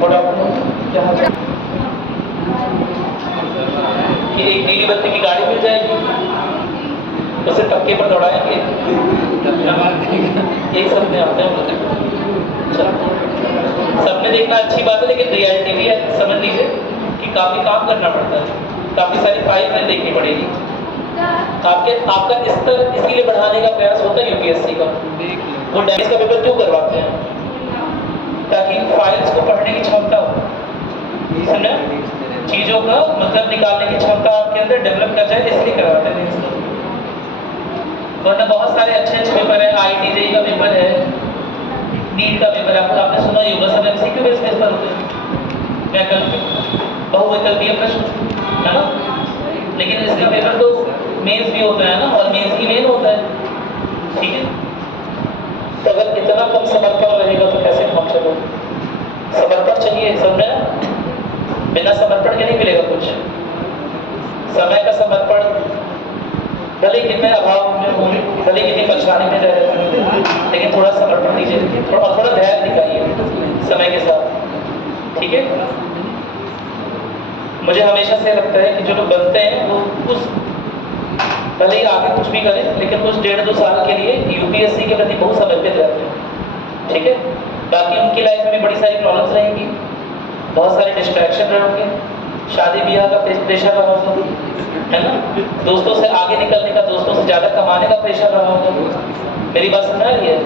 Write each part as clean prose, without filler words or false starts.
Good afternoon, क्या हाल है? कि एक नीली बत्ती की गाड़ी मिल जाएगी, उसे टक्के पर दौड़ाएंगे, यही सपने आते हैं मुझे। सपने देखना अच्छी बात है, लेकिन रियलिटी भी है, समझ लीजिए कि काफ़ी काम करना पड़ता है, काफ़ी सारी फाइल देखनी पड़ेगी। आपका स्तर इसीलिए बढ़ाने का प्रयास होता है यूपीएससी का। वो डायरेक्ट का पेपर क्यों करवाते हैं? ताकि फाइल्स को पढ़ने की क्षमता हो, समझे? चीज़ों का मतलब निकालने की क्षमता आपके अंदर डेवलप कर जाए, इसलिए करवाते हैं इसको। वरना बहुत सारे अच्छे अच्छे पेपर है, IIT का पेपर है, नीट का पेपर है, आपने सुना ही होगा, सब MCQ बेस पर होते हैं, वैकल्पिक बहुविकल्पीय प्रश्न, है ना? लेकिन इसका पेपर तो मेंस भी होता है ना, और मेंस ही मेन होता है, ठीक है? तो अगर इतना कम समर्पण रहेगा तो कैसे काम चलेगा? समर्पण चाहिए, समझे? बिना समर्पण के नहीं मिलेगा कुछ। समय का समर्पण, भले कितने अभाव में हो, भले कितनी परेशानी में रह रहे हैं, लेकिन थोड़ा समर्पण दीजिए, थोड़ा धैर्य दिखाइए समय के साथ, ठीक है? मुझे हमेशा से लगता है कि जो लोग बनते हैं वो उस भले ही आगे कुछ भी करें, लेकिन कुछ 1.5-2 साल के लिए यूपीएससी के प्रति बहुत समर्पित रहते हैं, ठीक है? बाकी उनकी लाइफ में बड़ी सारी प्रॉब्लम्स रहेंगी, बहुत सारे डिस्ट्रैक्शन रहेंगे, शादी ब्याह का प्रेशर रहा होगा, है ना? दोस्तों से आगे निकलने का, दोस्तों से ज़्यादा कमाने का प्रेशर रहा होगा। मेरी बात समझ रही है?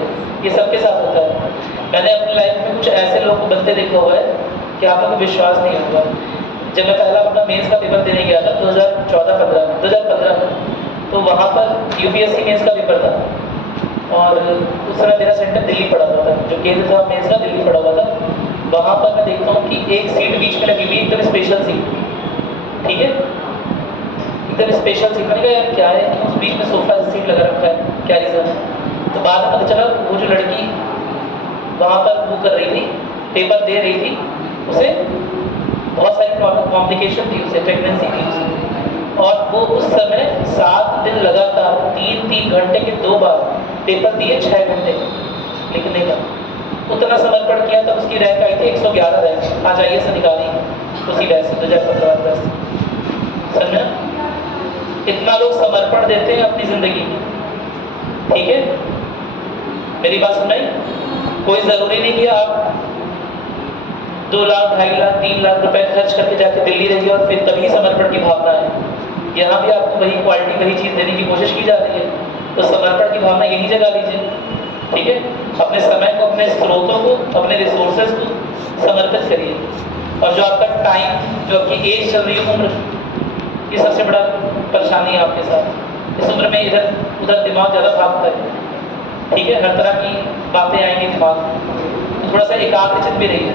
ये सबके साथ होता है। मैंने अपनी लाइफ में कुछ ऐसे लोग को बनते देखा हुआ है कि आप लोगों को विश्वास नहीं होगा। जब मैं पहला अपना मेंस का पेपर देने गया था 2015 में, तो वहाँ पर यूपीएससी मेंस का पेपर था, और उस समय मेरा सेंटर दिल्ली पड़ा हुआ था, जो केंद्र था मेंस का दिल्ली पड़ा हुआ था। वहाँ पर मैं देखता हूँ कि एक सीट बीच में लगी हुई, एकदम स्पेशल सीट, ठीक है? एकदम स्पेशल सीट। मैंने कहा यार क्या है कि उस बीच में सोफा सीट लगा रखा है, क्या रीज़न है? तो बाद में पता चला वो जो लड़की वहाँ पर वो कर रही थी, पेपर दे रही थी, उसे बहुत सारी कॉम्प्लिकेशन थी, उसे प्रेगनेंसी थी उसे, और वो उस समय 7 दिन लगातार 3-3 घंटे के 2 बार पेपर दिए, 6 घंटे, लेकिन नहीं कर उतना समर्पण किया। तब उसकी रैंक आई थी 111 रैंक, आज IAS अधिकारी उसी बैच से 2015 बैच से, समझा? इतना लोग समर्पण देते हैं अपनी जिंदगी में, ठीक है? मेरी बात सुनाई? कोई ज़रूरी नहीं कि आप 2 लाख, 2.5 लाख, 3 लाख रुपए खर्च करके जाके दिल्ली रहिए और फिर तभी समर्पण की भावना है। यहाँ भी आपको वही क्वालिटी, वही चीज़ देने की कोशिश की जा रही है, तो समर्पण की भावना यही जगा लीजिए, ठीक है? अपने समय को, अपने स्रोतों को, अपने रिसोर्सेज को समर्पित करिए। और जो आपका टाइम, जो आपकी एज चल रही है, उम्र, ये सबसे बड़ा परेशानी है आपके साथ। इस उम्र में इधर उधर दिमाग ज़्यादा भागता है, ठीक है? हर तरह की बातें आएंगी दिमाग में, तो थोड़ा सा एकाग्रचित भी रहिए,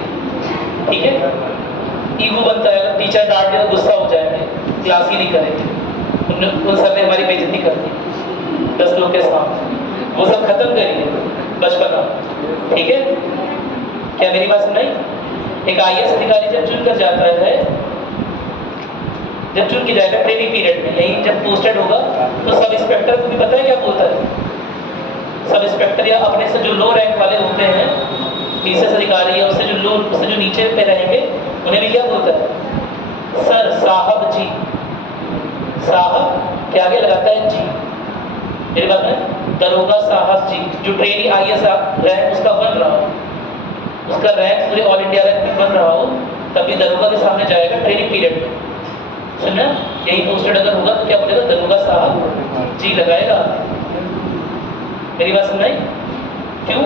ठीक है? ईगो बनता है, अगर टीचर डांट दिया तो गुस्सा हो जाएंगे, क्लास ही नहीं करेंगे, उन सर ने हमारी बेइज्जती कर दी 10 लोग के सामने, वो सब खत्म करिए बचपना, ठीक है? क्या मेरी बात सुनाई? एक IAS अधिकारी जब चुनकर जाता है, जब चुन के जाएगा ट्रेनिंग पीरियड में, यही जब पोस्टेड होगा, तो सब इंस्पेक्टर को भी पता है क्या बोलता है? सब इंस्पेक्टर या अपने से जो लो रैंक वाले होते हैं, PCS अधिकारी, या उससे जो नीचे पे रहेंगे, उन्हें भी क्या बोलता है? सर, साहब जी। साहब के आगे लगाता है जी। मेरी बात है? दरोगा साहब जी, जो ट्रेनिंग IAS रैंक उसका बन रहा हो, उसका रैंक पूरे ऑल इंडिया रैंक में बन रहा हो, तभी दरोगा के सामने जाएगा ट्रेनिंग पीरियड में, सुनना? यही पोस्टेड अगर होगा तो क्या बोलेगा? दरोगा साहब जी लगाएगा। मेरी बात सुनाई? क्यों?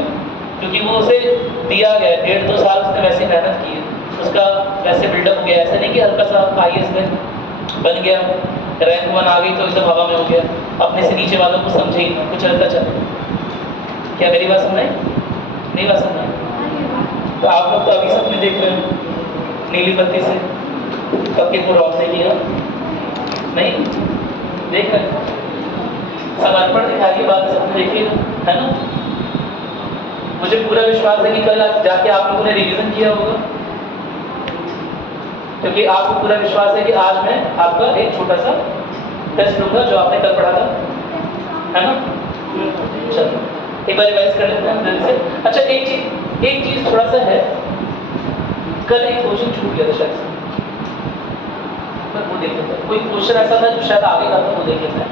क्योंकि वो उसे दिया गया 1.5-2 साल उसने वैसे मेहनत की है, उसका वैसे बिल्डअप हो गया। ऐसे नहीं कि हल्का सा IAS में बन गया, रैंक 1 आ गई तो एकदम हवा में हो गया, अपने से नीचे वालों को समझे ही ना, कुछ हल्का चले। क्या मेरी बात सुनाई? नहीं बात सुनाई? तो आप लोग तो अभी सपने देख रहे हो नीली बत्ती से, कब को रोकने की है? नहीं देख रहे हैं? समर्पण दिखाइए, बात सपने देखिए, है ना? मुझे पूरा विश्वास है कि कल जाके आप लोगों ने रिवीजन किया होगा, क्योंकि आपको पूरा विश्वास है कि आज मैं आपका एक छोटा सा टेस्ट लूंगा जो आपने कल पढ़ा था, है ना? चलो एक बार रिवाइज कर लेते हैं जल्दी से। अच्छा, एक चीज थोड़ा सा है, कल एक क्वेश्चन छूट गया था शायद से, पर वो देख लेते हैं। कोई क्वेश्चन ऐसा था जो शायद आगे का था, वो देख लेते हैं।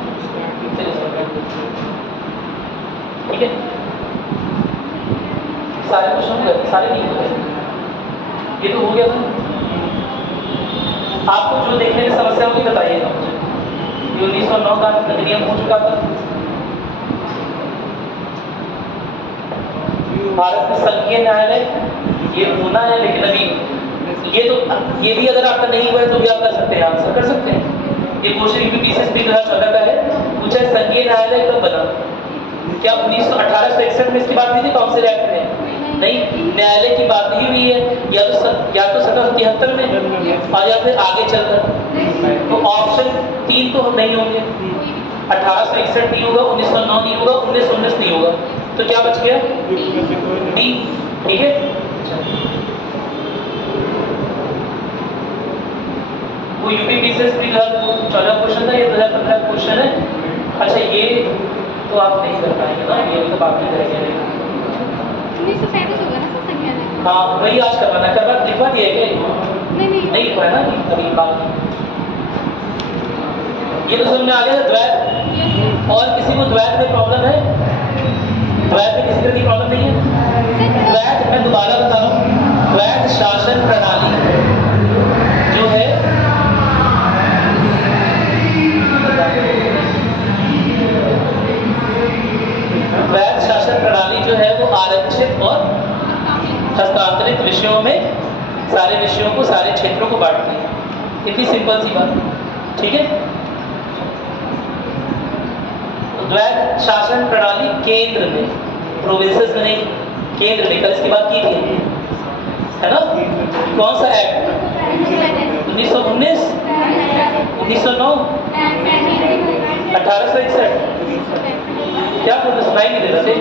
ठीक है, सारे क्वेश्चन हो गए, सारे नहीं हो गए, ये तो हो गया था। आपको जो देखने की समस्या होगी बताइएगा मुझे। 1909 का अधिनियम हो चुका था, भारत में संघीय न्यायालय ये होना है, लेकिन अभी ये भी अगर आपका नहीं हुआ है तो भी आप कर सकते हैं, आंसर कर सकते हैं। ये क्वेश्चन यूपीएससी 2014 का है, पूछा है संघीय न्यायालय कब बना? क्या 1861 में इसकी बात हुई थी काउंसिल एक्ट में? नहीं, न्यायालय की बात नहीं हुई है, या तो 1773 में और या फिर आगे चलकर। तो ऑप्शन 3 तो नहीं होंगे, 1861 नहीं होगा, 1909 नहीं होगा, 1919 नहीं होगा, तो क्या बच गया? डी। ठीक है, वो यूपीपीसीएस 2014 क्वेश्चन था, ये 2015 क्वेश्चन है। अच्छा, ये तो आप नहीं कर पाएंगे ना, ये भी तो बात नहीं करेंगे। 1937 होगा ना सर संज्ञा में? हाँ, वही आज करवाना है, करवा लिखवा दिए क्या? नहीं लिखवा है ना अभी बात। ये तो समझ में आ गया द्वैत। और किसी को द्वैत में प्रॉब्लम है? द्वैत में किसी तरह की प्रॉब्लम नहीं है? द्वैत मैं दोबारा बता रहा हूँ, द्वैत शासन प्रणाली जो है द्वैत शासन प्रणाली जो है वो आरक्षित और हस्तांतरित विषयों में सारे विषयों को, सारे क्षेत्रों को बांटती है। इतनी सिंपल सी बात। ठीक है, तो द्वैत शासन प्रणाली केंद्र में, प्रोविंसेस में नहीं, केंद्र में। कल इसकी बात की थी, है ना? कौन सा एक्ट? 1919, 1909, 1861। क्या बोलते, सुनाई नहीं दे रहा थे?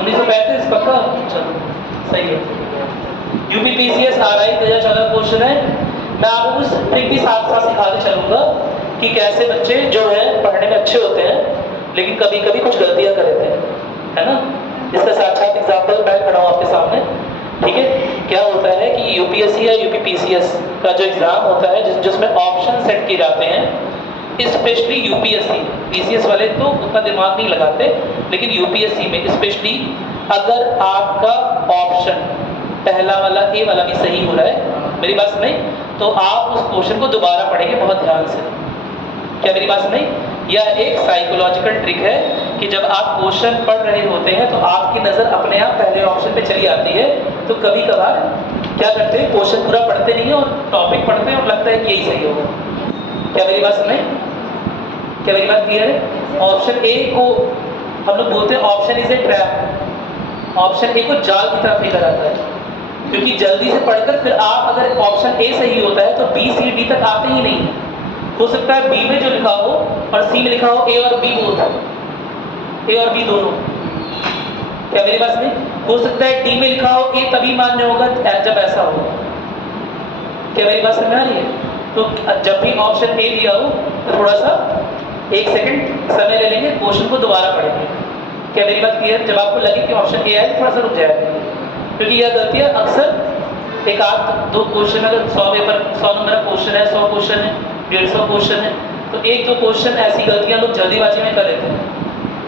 1935 पक्का? चलो सही है। यूपीपीसीएस RI 2014 क्वेश्चन है। मैं आपको कुछ ट्रिक भी साथ साथ सिखाते चलूंगा कि कैसे बच्चे जो है पढ़ने में अच्छे होते हैं, लेकिन कभी कभी कुछ गलतियां कर देते हैं, है ना? इसका साक्षात एग्जाम्पल मैं खड़ा हूं आपके सामने। ठीक है, क्या होता है कि यूपीएससी या यूपीपीसीएस का जो एग्जाम होता है, जिसमें ऑप्शन सेट किए जाते हैं, स्पेशली यूपीएससी, पीसीएस वाले तो उतना दिमाग नहीं लगाते, लेकिन यूपीएससी में स्पेशली अगर आपका ऑप्शन पहला वाला ए वाला भी सही हो रहा है, मेरी बात सुनाई, तो आप उस क्वेश्चन को दोबारा पढ़ेंगे बहुत ध्यान से। क्या मेरी बात सुनाई? यह एक साइकोलॉजिकल ट्रिक है कि जब आप क्वेश्चन पढ़ रहे होते हैं तो आपकी नजर अपने आप पहले ऑप्शन पे चली आती है, तो कभी कभार क्या करते हैं, क्वेश्चन पूरा पढ़ते नहीं है और टॉपिक पढ़ते हैं और लगता है कि यही सही होगा। क्या मेरी बात सुनाई? क्या मेरी बात क्लियर है? ऑप्शन ए को हम लोग बोलते हैं option is a trap. Option A को जाल की तरफ लेकर आता है, क्योंकि जल्दी से पढ़कर फिर आप अगर ऑप्शन ए सही होता है तो बी सी डी तक आते ही नहीं। हो सकता है बी में जो लिखा हो और सी में लिखा हो ए और बी बोथ, ए और बी दोनों। क्या मेरी बात सुनी? हो सकता है डी में लिखा हो ए तभी मान्य होगा जब ऐसा हो। क्या मेरी बात समझ आ रही है? तो जब भी ऑप्शन ए दिया हो तो थोड़ा सा 1 सेकंड समय ले लेंगे, क्वेश्चन को दोबारा पढ़ेंगे। क्या मेरी बात क्लियर? जब आपको लगे कि ऑप्शन ए है थोड़ा सा रुक जाए, क्योंकि यह गलती है अक्सर एक आध दो क्वेश्चन, अगर 100 नंबर का क्वेश्चन है, 100 क्वेश्चन है, 150 क्वेश्चन है, तो एक दो क्वेश्चन ऐसी गलतियां लोग जल्दीबाजी में कर लेते हैं।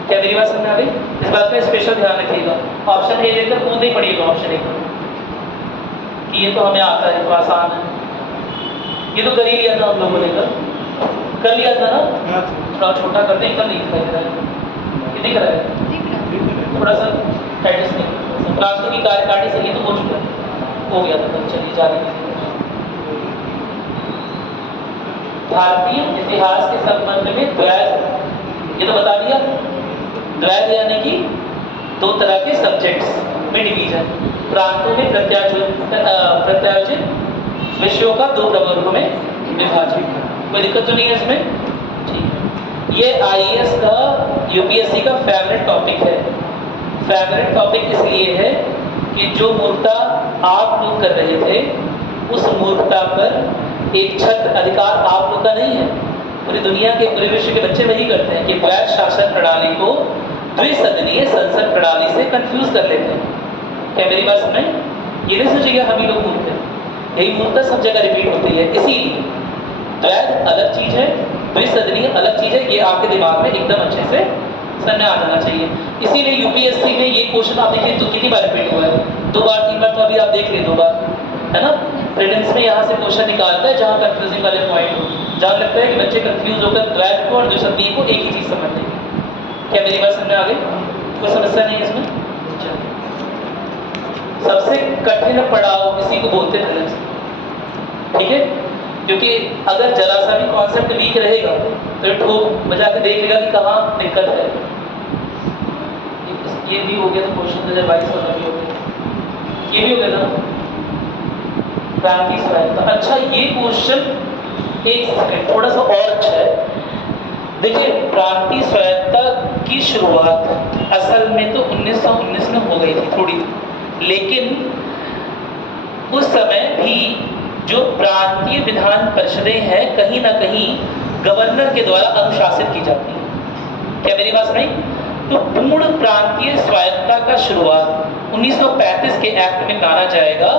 क्या मेरी बात समझ आ गई? इस बात का स्पेशल ध्यान रखिएगा। ऑप्शन ए देकर कूद नहीं पड़िएगा ऑप्शन ए कि ये तो हमें आता है, तो आसान है, ये तो कर ही लिया था हम लोगों ने, कर लिया था ना। थोड़ा छोटा करते एकदम नहीं दिखाई दे रहा है, ये दिख रहा है, थोड़ा सा एडजस्ट नहीं, क्लास की कार्यकारिणी से ये तो हो चुका है, हो गया था। चलिए जा रहे हैं। भारतीय इतिहास के संबंध में द्वैत, ये तो बता दिया। द्वैत यानी कि दो तरह के सब्जेक्ट्स में डिवीजन, प्रांतों में प्रत्यायोजित विषयों का दो प्रवर्गों में विभाजन। कोई दिक्कत तो नहीं है इसमें? ठीक। ये आईएएस का, यूपीएससी का फेवरेट टॉपिक है। फेवरेट टॉपिक इसलिए है कि जो मूर्खता आप लोग कर रहे थे, उस मूर्खता पर एक छत्र अधिकार आप लोग का नहीं है। पूरी दुनिया के, पूरे विश्व के बच्चे वही करते हैं कि द्वैत शासन प्रणाली को द्विसदनीय संसद प्रणाली से कंफ्यूज कर लेते हैं। क्या मेरी बात सुनाई? ये नहीं सोचिए हम ही लोग मूर्ख हैं, यही मूर्खता सब जगह रिपीट होती है। इसीलिए द्वैध अलग चीज है, द्विसदनीय अलग चीज है, ये आपके दिमाग में एकदम अच्छे से समझ आ जाना चाहिए। इसीलिए यूपीएससी में ये क्वेश्चन आप देखिए तो कितनी बार रिपीट हुआ है, 2 बार 3 बार, तो अभी आप देख लिए 2 बार, है ना। प्रीलिम्स में यहाँ से क्वेश्चन निकालता है जहाँ कंफ्यूजिंग वाले पॉइंट हो, जहाँ लगता है कि बच्चे कंफ्यूज होकर द्वैध को और द्विसदनीय को एक ही चीज समझ लेंगे। क्या मेरी बात समझ में आ गई? कोई समस्या नहीं है इसमें? सबसे कठिन पड़ाव इसी को बोलते हैं प्रीलिम्स, ठीक है। क्योंकि अगर जरा सा भी कॉन्सेप्ट वीक रहेगा तो ठोक बजा के देखेगा कि कहाँ दिक्कत है। ये भी हो गया, तो क्वेश्चन 2022 वाला भी हो गया, ये भी हो गया ना। प्रांतीय स्वायत्तता, अच्छा ये क्वेश्चन एक सेकंड थोड़ा सा और अच्छा है। देखिए प्रांतीय स्वायत्तता की शुरुआत असल में तो 1919 में हो गई थी थोड़ी, लेकिन उस समय भी जो प्रांतीय विधान परिषदें हैं कहीं ना कहीं गवर्नर के द्वारा अनुशासित की जाती है। क्या मेरी बात सुनाई? तो पूर्ण प्रांतीय स्वायत्तता का शुरुआत 1935 के एक्ट में माना जाएगा,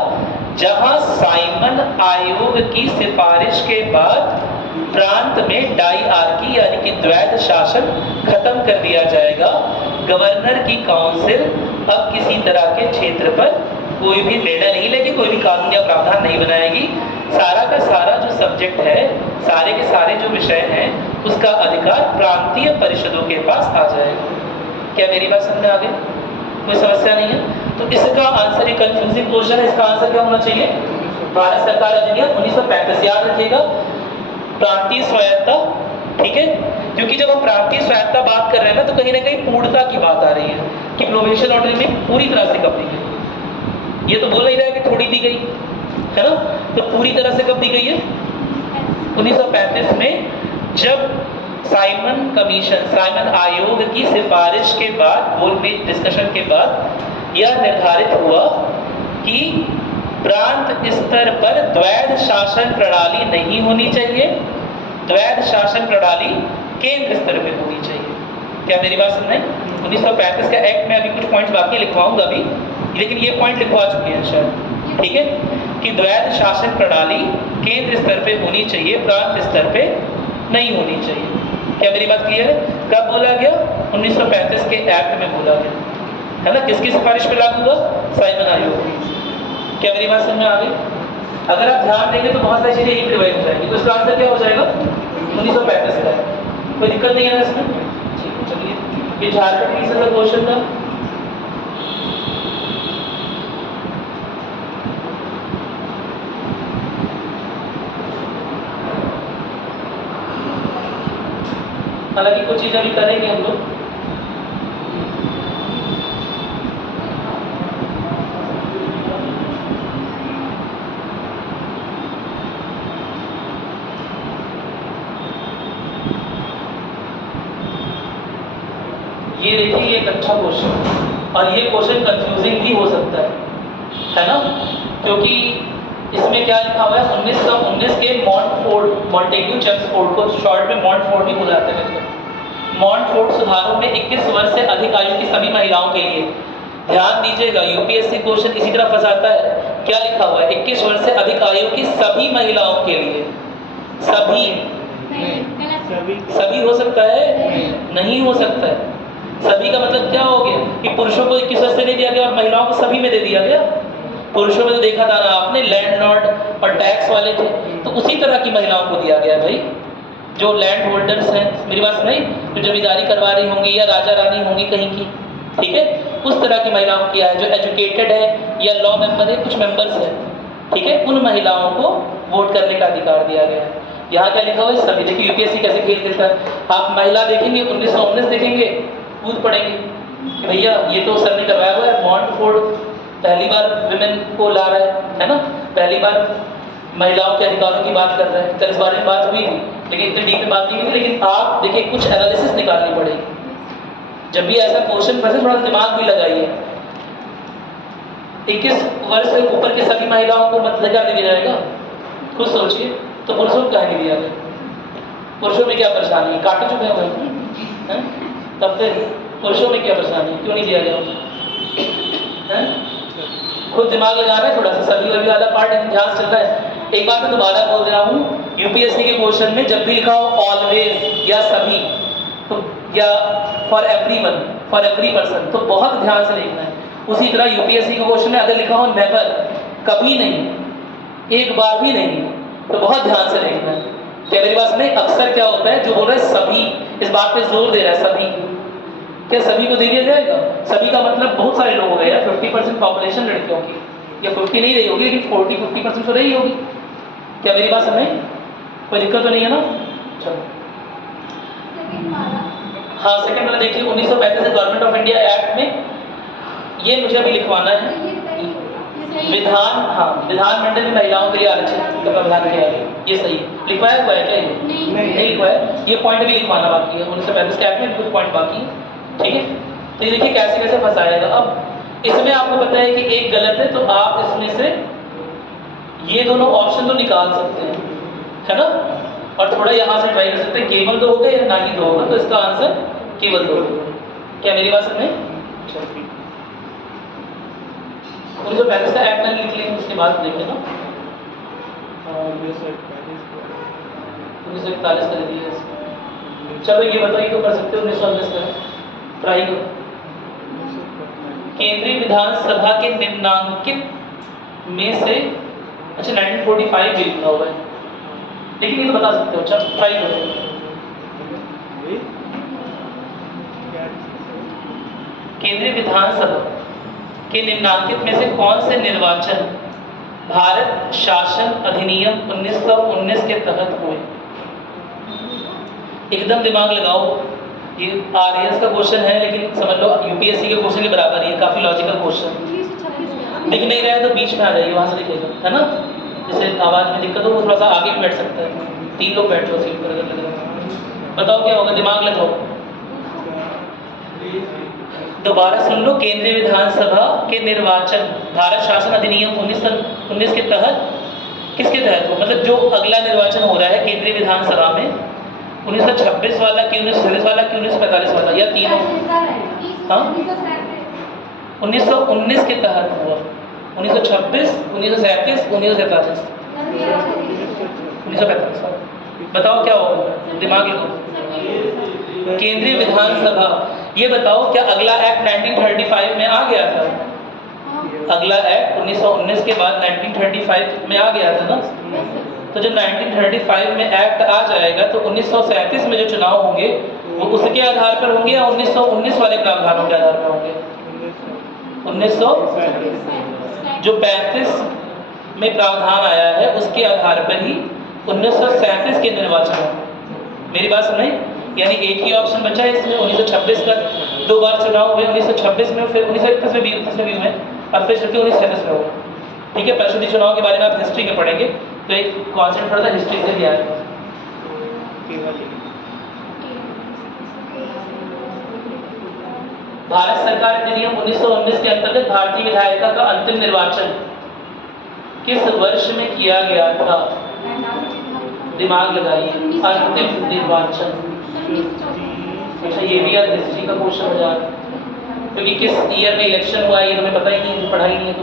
जहां साइमन आयोग की सिफारिश के बाद प्रांत में डाइआर्की यानी कि द्वैध शासन खत्म कर दिया जाएगा। गवर्नर की काउंसिल अब किसी तरह के क्षेत्र पर कोई भी निर्णय नहीं लेगी, कोई भी कानून या प्रावधान नहीं बनाएगी। सारा का सारा जो सब्जेक्ट है, सारे के सारे जो विषय हैं, उसका अधिकार प्रांतीय परिषदों के पास आ जाएगा। क्या मेरी बात समझ में आ गई? कोई समस्या नहीं है? तो इसका आंसर, ये कंफ्यूजिंग क्वेश्चन है, इसका आंसर क्या होना चाहिए? भारत सरकार अधिनियम 1935, याद रखिएगा, प्रांतीय स्वायत्तता, ठीक है। क्योंकि जब हम प्रांतीय स्वायत्तता बात कर रहे हैं ना, तो कहीं ना कहीं पूर्णता की बात आ रही है कि प्रोविंशियल ऑटोनॉमी पूरी तरह से कब दी गई। ये तो बोल ही रहा है कि थोड़ी दी गई है ना, तो पूरी तरह से कब दी गई है? 1935 में, जब साइमन कमीशन, साइमन आयोग की सिफारिश के बाद, गोलमेज डिस्कशन के बाद यह निर्धारित हुआ कि प्रांत स्तर पर द्वैध शासन प्रणाली नहीं होनी चाहिए, द्वैध शासन प्रणाली केंद्र स्तर पर होनी चाहिए। क्या मेरी बात समझ में? 1935 का एक्ट में अभी कुछ पॉइंट्स बाकी लिखवाऊंगा अभी, लेकिन ये पॉइंट लिखवा चुके हैं शायद, ठीक है, कि द्वैध शासन प्रणाली केंद्र स्तर पे होनी चाहिए, प्रांत स्तर पे नहीं होनी चाहिए। क्या मेरी बात क्लियर है? कब बोला गया? 1935 के एक्ट में बोला गया, है ना। किसकी सिफारिश पे लागू हुआ? साइमन आयोग। क्या मेरी बात समझ में आ गई? अगर आप ध्यान देंगे तो बहुत सारी चीजें एक रिवाइज हो जाएगी, तो इसका आंसर क्या हो जाएगा? 1935 का। कोई दिक्कत नहीं है ना इसमें? चलिए, ये झारखंड की का क्वेश्चन था। हालांकि कुछ चीजें अभी करेंगे हम लोग। ये देखिए एक अच्छा क्वेश्चन, और ये क्वेश्चन कंफ्यूजिंग भी हो सकता है ना, क्योंकि इसमें क्या लिखा हुआ है? 1919 के मॉन्टेग्यू चेम्सफोर्ड को शॉर्ट में मॉन्टफोर्ड भी बुलाते हैं। मॉन्टफोर्ड सुधारों में 21 वर्ष से अधिक आयु की सभी महिलाओं के लिए, ध्यान दीजिएगा, यूपीएससी क्वेश्चन इसी तरह फंसाता है। क्या लिखा हुआ है? 21 वर्ष से अधिक आयु की सभी महिलाओं के लिए। सभी सभी हो सकता है? नहीं हो सकता है। सभी का मतलब क्या हो गया कि पुरुषों को 21 वर्ष से नहीं दिया गया और महिलाओं को सभी में दे दिया गया। पुरुषों में तो देखा था ना आपने, लैंडलॉर्ड और टैक्स वाले थे, तो उसी तरह की महिलाओं को दिया गया भाई, जो लैंड होल्डर्स हैं। मेरी बात सुनाई? जो जमींदारी करवा रही होंगी या राजा रानी होंगी कहीं की, ठीक है, उस तरह की महिलाओं को किया है। जो एजुकेटेड है या लॉ मेंबर है, कुछ मेंबर्स हैं, ठीक है, उन महिलाओं को वोट करने का अधिकार दिया गया है। यहाँ क्या लिखा हुआ है? सभी। देखिए यूपीएससी कैसे खेल खेलता है। आप महिला देखेंगे, 1919 देखेंगे, कूद पड़ेंगे कि भैया ये तो सर ने करवाया हुआ है। मॉन्टफोर्ड पहली बार विमेन को ला रहा है ना, पहली बार महिलाओं के अधिकारों की बात कर रहे हैं। कल इस बारे में बात हुई थी, लेकिन इतनी डीप में बात नहीं हुई थी। लेकिन आप देखिए कुछ एनालिसिस निकालनी पड़ेगी। जब भी ऐसा क्वेश्चन फंसे, थोड़ा दिमाग भी लगाइए। 21 वर्ष से ऊपर के सभी महिलाओं को मताधिकार दिया जाएगा, खुद सोचिए। तो पुरुषों को कहाँ नहीं दिया गया? पुरुषों में क्या परेशानी है? काटे चुके हैं, तब फिर पुरुषों में क्या परेशानी है? क्यों नहीं दिया गया? खुद दिमाग लगाना है थोड़ा सा, सभी अभी वाला पार्ट ध्यान चल रहा है। एक बार मैं दोबारा बोल रहा हूँ, यूपीएससी के क्वेश्चन में जब भी लिखा हो ऑलवेज या सभी तो या for everyone, for every person, तो बहुत ध्यान से लिखना है। उसी तरह यूपीएससी के क्वेश्चन में अगर लिखा हो नेवर, कभी नहीं, एक बार भी नहीं, तो बहुत ध्यान से लिखना है। क्या मेरी बात में अक्सर क्या होता है, जो बोल रहा है सभी, इस बात पे जोर दे रहा है सभी, क्या सभी को दे दिया जाएगा? सभी का मतलब बहुत सारे लोग हो गए यार, 50% पॉपुलेशन लड़कियों की, या 50 नहीं रही होगी लेकिन 40-50% तो रही होगी। क्या मेरी बात समझ, कोई दिक्कत तो नहीं है ना? चलो हाँ, सेकंड वाला देखिए, 1935 गवर्नमेंट ऑफ इंडिया एक्ट में ये मुझे अभी लिखवाना है, विधान, हाँ, विधानमंडल में महिलाओं के लिए आरक्षण का प्रावधान किया गया, ये सही लिखवाया हुआ है क्या? ये नहीं लिखवाया, ये पॉइंट भी लिखवाना बाकी है। 1935 के एक्ट में कुछ पॉइंट बाकी है, ठीक है। तो ये देखिए कैसे कैसे फंसाएगा। अब इसमें आपको पता है कि एक गलत है, तो आप इसमें से ये दोनों ऑप्शन तो निकाल सकते हैं, है ना, और थोड़ा यहाँ से ट्राई कर सकते हैं, केवल 2 होगा या ना ही 2 होगा, तो इसका आंसर केवल 2 होगा। क्या मेरी बात समझ? 1935 का एक्ट मैंने लिख लिया, उसके बाद देख लेना। 1941 कर दिया। चलो ये बताइए, तो कर सकते हो 1919 का ट्राई करो। केंद्रीय विधानसभा के निम्नांकित में से, अच्छा 1945 भी लिखा हुआ है, लेकिन ये तो बता सकते हो। चलो ट्राई करो। केंद्रीय विधानसभा के निम्नांकित में से कौन से निर्वाचन भारत शासन अधिनियम 1919 के तहत हुए? एकदम दिमाग लगाओ, ये आरएएस का क्वेश्चन है, लेकिन समझ लो यूपीएससी के क्वेश्चन के बराबर ही है, काफी लॉजिकल क्वेश्चन। दिख नहीं रहा है तो बीच में आ जाइए, वहां से दिखेगा, है ना। जैसे आवाज में दिक्कत हो वो थोड़ा सा आगे भी बैठ सकता है, 3 लोग बैठ जाओ सीट पर अगर लग रहा है। बताओ क्या होगा, दिमाग लगाओ। दोबारा सुन लो, केंद्रीय विधानसभा के निर्वाचन भारत शासन अधिनियम 1919 के तहत किसके तहत हो, मतलब जो अगला निर्वाचन हो रहा है केंद्रीय विधानसभा में, 1926 वाला कि 1947 वाला कि 1945 वाला, या तीनों? हाँ, 1919 के तहत हुआ, 1926, 1937, 1947, 1945। बताओ क्या होगा, दिमाग लगाओ। केंद्रीय विधानसभा, ये बताओ क्या अगला एक्ट 1935 में आ गया था? अगला एक्ट 1919 के बाद 1935 में आ गया था ना। तो जब 1935 में एक्ट आ जाएगा तो 1937 में जो चुनाव होंगे वो उसके आधार पर होंगे या 1919 वाले प्रावधानों के आधार पर होंगे? 1900 जो 35 में प्रावधान आया है उसके आधार पर ही 1937 के निर्वाचन होंगे। मेरी बात सुनाई? यानी एक ही ऑप्शन बचा है इसमें, 1926 का 2 बार चुनाव हुए, 1926 में, फिर 1931 में भी, 29 में भी हुए, और फिर 1937 में हुए। ठीक है, परिषदीय चुनाव के बारे में आप हिस्ट्री में पढ़ेंगे, तो एक कॉन्सेप्ट थोड़ा सा हिस्ट्री से भी आएगा। भारत सरकार अधिनियम 1919 के अंतर्गत भारतीय विधायिका का अंतिम निर्वाचन किस वर्ष में किया गया था? दिमाग लगाइए, अंतिम निर्वाचन। अच्छा, ये भी यार हिस्ट्री का क्वेश्चन हो जाए, क्योंकि किस ईयर में इलेक्शन हुआ ये तुम्हें पता ही नहीं है, पढ़ाई नहीं है। तो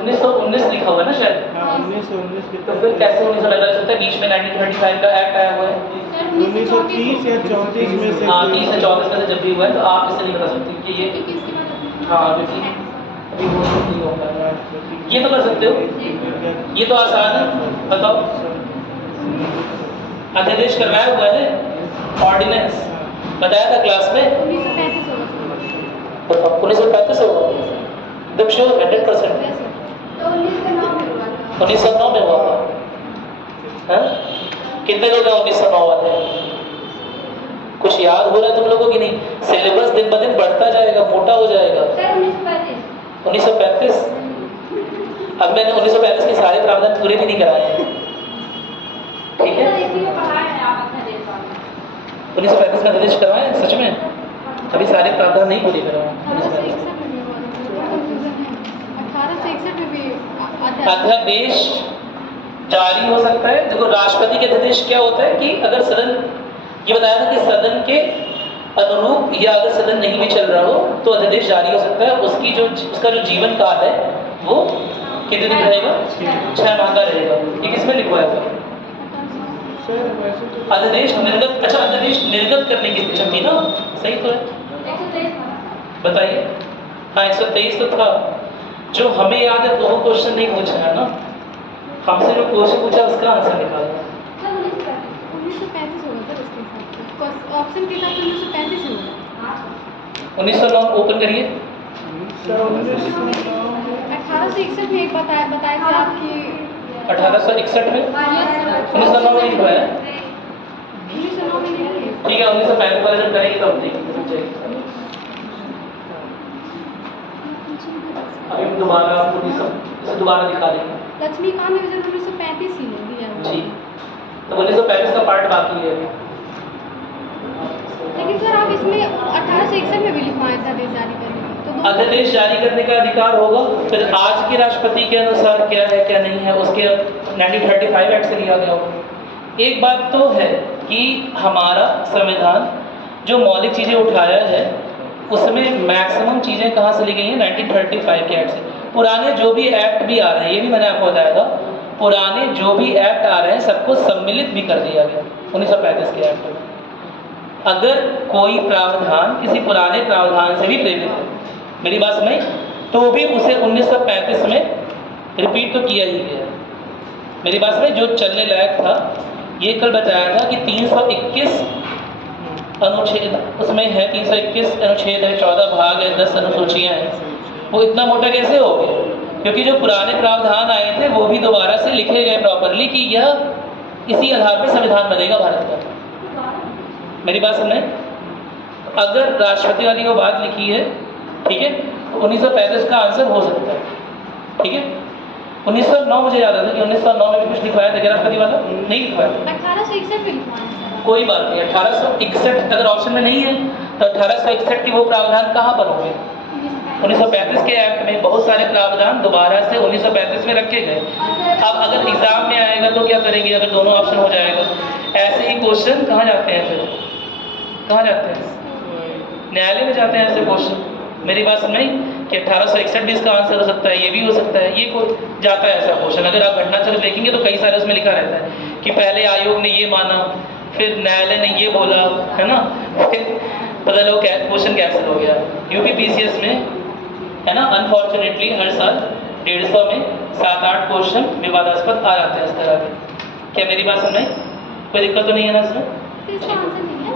1919 लिखा हुआ है ना शायद। 1919 के तो फिर कैसे 1900 लगा सकता है? बीच में 1935 का एक्ट आया हुआ है, 1930 या 34 में से। हाँ, 30 से 34 में से जब भी हुआ है, तो आप इससे नहीं बता सकते कि ये, हाँ, क्योंकि अभी वो नहीं होगा। ये तो कर सकते हो, ये तो आसान है। बताओ, अध्यादेश करवाया हुआ है, ऑर्डिनेंस बताया था क्लास में। 1935 होगा, एकदम श्योर, 100%। 1909 में हुआ था। कितने लोग हैं 1909 वाले? कुछ याद हो रहा है तुम लोगों की? नहीं, सिलेबस दिन ब दिन बढ़ता जाएगा, मोटा हो जाएगा। 1935। अब मैंने 1935 के सारे प्रावधान पूरे भी नहीं कराए हैं, ठीक है। 1935 में अध्यादेश करवाए सच में, अभी सारे प्रावधान नहीं पूरे करवाए। अध्यादेश जारी हो सकता है। देखो, राष्ट्रपति के अध्यादेश क्या होता है कि अगर सदन, ये बताया था कि सदन के अनुरूप या अगर सदन नहीं भी चल रहा हो तो अध्यादेश जारी हो सकता है। उसका जो जीवन काल है वो कितने दिन रहेगा? 6 माह का रहेगा। ये किसमें लिखवाया था? सर वैसे तो अध्यादेश निर्गत, अच्छा अध्यादेश निर्गत करने की शक्ति ना, सही तो है, बताइए। हाँ 123 तो था। जो हमें याद है वो क्वेश्चन नहीं पूछा है ना, हमसे जो क्वेश्चन पूछा उसका आंसर निकालना। 1935 होगा सर उसके हिसाब से, ऑप्शन के हिसाब से 1935 होगा। 1909 ओपन करिए। सर 1909 1861 में एक बताए थे आपकी 1861 में, 1909 में लिखवाया है। 1909 में नहीं है। ठीक है 1935 वाला जब करेंगे तब देखेंगे। अभी हम दोबारा आपको इसे दोबारा दिखा देंगे। लक्ष्मीकांत नियोजन 1935 ही नहीं दिया है। जी तो 1935 का पार्ट बाकी है अभी। लेकिन सर आप इसमें 1861 में भी लिखवाए थे अध्यादेश जारी करने का, तो दो अध्यादेश जारी करने का अधिकार होगा, फिर आज के राष्ट्रपति के अनुसार क्या है क्या नहीं है उसके 1935 एक्ट से लिया गया होगा। एक बात तो है कि हमारा संविधान जो मौलिक चीज़ें उठाया है उसमें मैक्सिमम चीज़ें कहाँ से ली गई हैं? 1935 के एक्ट से। पुराने जो भी एक्ट भी आ रहे हैं, ये भी मैंने आपको बताया था, पुराने जो भी एक्ट आ रहे हैं सबको सम्मिलित भी कर दिया गया 1935 के एक्ट में। अगर कोई प्रावधान किसी पुराने प्रावधान से भी प्रेरित है, मेरी बात सुनाई, तो भी उसे 1935 में रिपीट तो किया ही गया। मेरी बात सुनाई, जो चलने लायक था ये कल बताया था कि 321 अनुच्छेद उसमें है, 321 अनुच्छेद है, 14 भाग है, 10 अनुसूचियाँ हैं। वो इतना मोटा कैसे हो गया? क्योंकि जो पुराने प्रावधान आए थे वो भी दोबारा से लिखे गए प्रॉपरली कि यह इसी आधार पर संविधान बनेगा भारत का। मेरी बात सुन रहे हैं? अगर राष्ट्रपति वाली वो बात लिखी है, ठीक है, तो 1935 का आंसर हो सकता है, ठीक है। 1909 मुझे याद आता है कि 1909 में भी कुछ लिखवाया था क्या राष्ट्रपति वाला? नहीं लिखवाया। 1861 में लिखवाए सर। कोई बात नहीं, 1861 अगर ऑप्शन में नहीं है तो 1861 के वो प्रावधान कहाँ पर होंगे? 1935 के एक्ट में बहुत सारे प्रावधान दोबारा से 1935 में रखे गए। अब अगर एग्जाम में आएगा तो क्या करेंगे अगर दोनों ऑप्शन हो जाएगा? ऐसे ही क्वेश्चन कहाँ जाते हैं फिर? कहाँ जाते हैं? न्यायालय में जाते हैं ऐसे क्वेश्चन। मेरी बात समझ कि 1861 भी इसका आंसर हो सकता है, ये भी हो सकता है, ये को जाता है ऐसा क्वेश्चन। अगर आप घटनाचक्र देखेंगे तो कई सारे उसमें लिखा रहता है कि पहले आयोग ने ये माना, फिर न्यायालय ने ये बोला, है ना, फिर पता लो क्वेश्चन कैंसिल हो गया। यूपी पीसीएस में है ना, अनफॉर्चुनेटली हर साल 150 में 7-8 क्वेश्चन विवादास्पद आ जाते हैं इस तरह के। क्या मेरी बात समझ? कोई दिक्कत तो नहीं है ना इसमें? तो इसका आंसर नहीं है।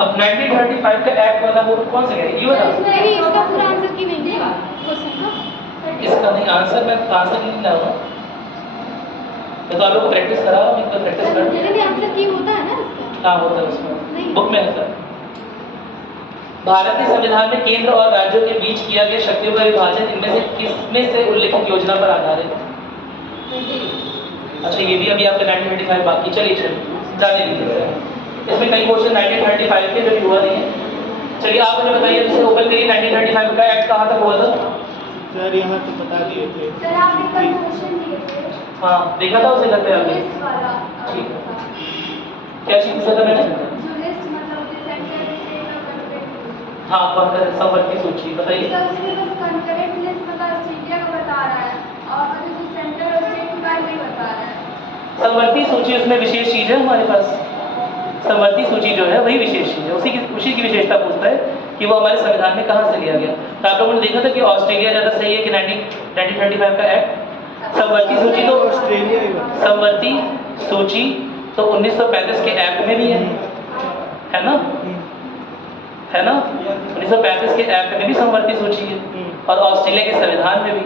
अब 1935 का एक्ट वाला वो कौन सा कहेगी? ये बता। नहीं इसका पूरा आंसर की नहीं है क्वेश्चन का। इसका नहीं आंसर, मैं आंसर नहीं लाऊंगा तो आप लोग प्रैक्टिस करा रहा हूँ, एक बार प्रैक्टिस करो। लेकिन आंसर की होता है ना इसका? हाँ होता है उसमें, नहीं। बुक में है। भारतीय संविधान में केंद्र और राज्यों के बीच किया गया शक्तियों का विभाजन इनमें से किसमें से उल्लिखित योजना पर आधारित है? अच्छा ये भी अभी आपका 1935 बाकी, चलिए जाने दीजिए। इसमें कई क्वेश्चन 1935 के जो हुआ नहीं है। चलिए आप मुझे बताइए, जैसे ओपन करिए 1935 का एक्ट कहाँ तक हुआ था? सर यहाँ तो बता दिए थे। सर आपने कल क्वेश्चन दिए थे। हाँ देखा था उसे करते आगे। लिस्ट वाला। ठीक है, क्या चीज़ पूछा था मैंने? जो लिस्ट मतलब कि सेंटर स्टेट और कंकरेंट। हाँ संवर्ती सूची बताइए। सर उसमें बस कंकरेंट लिस्ट मतलब ऑस्ट्रेलिया का बता रहा है और मतलब जो सेंटर और स्टेट का नहीं बता रहा है। संवर्ती सूची उसमें विशेष चीज़ है हमारे पास। संवर्ती सूची जो है वही विशेष चीज़ है, उसी की विशेषता पूछता है कि वो हमारे संविधान में कहाँ से लिया गया। तो आप लोगों ने देखा था कि ऑस्ट्रेलिया ज़्यादा सही है कि 1935 का एक्ट। संवर्ती सूची तो ऑस्ट्रेलिया ही बता। संवर्ती सूची तो 1935 के एक्ट में भी है ना, है ना। 1935 के एक्ट में भी संवर्ती सूची है और ऑस्ट्रेलिया के संविधान में भी।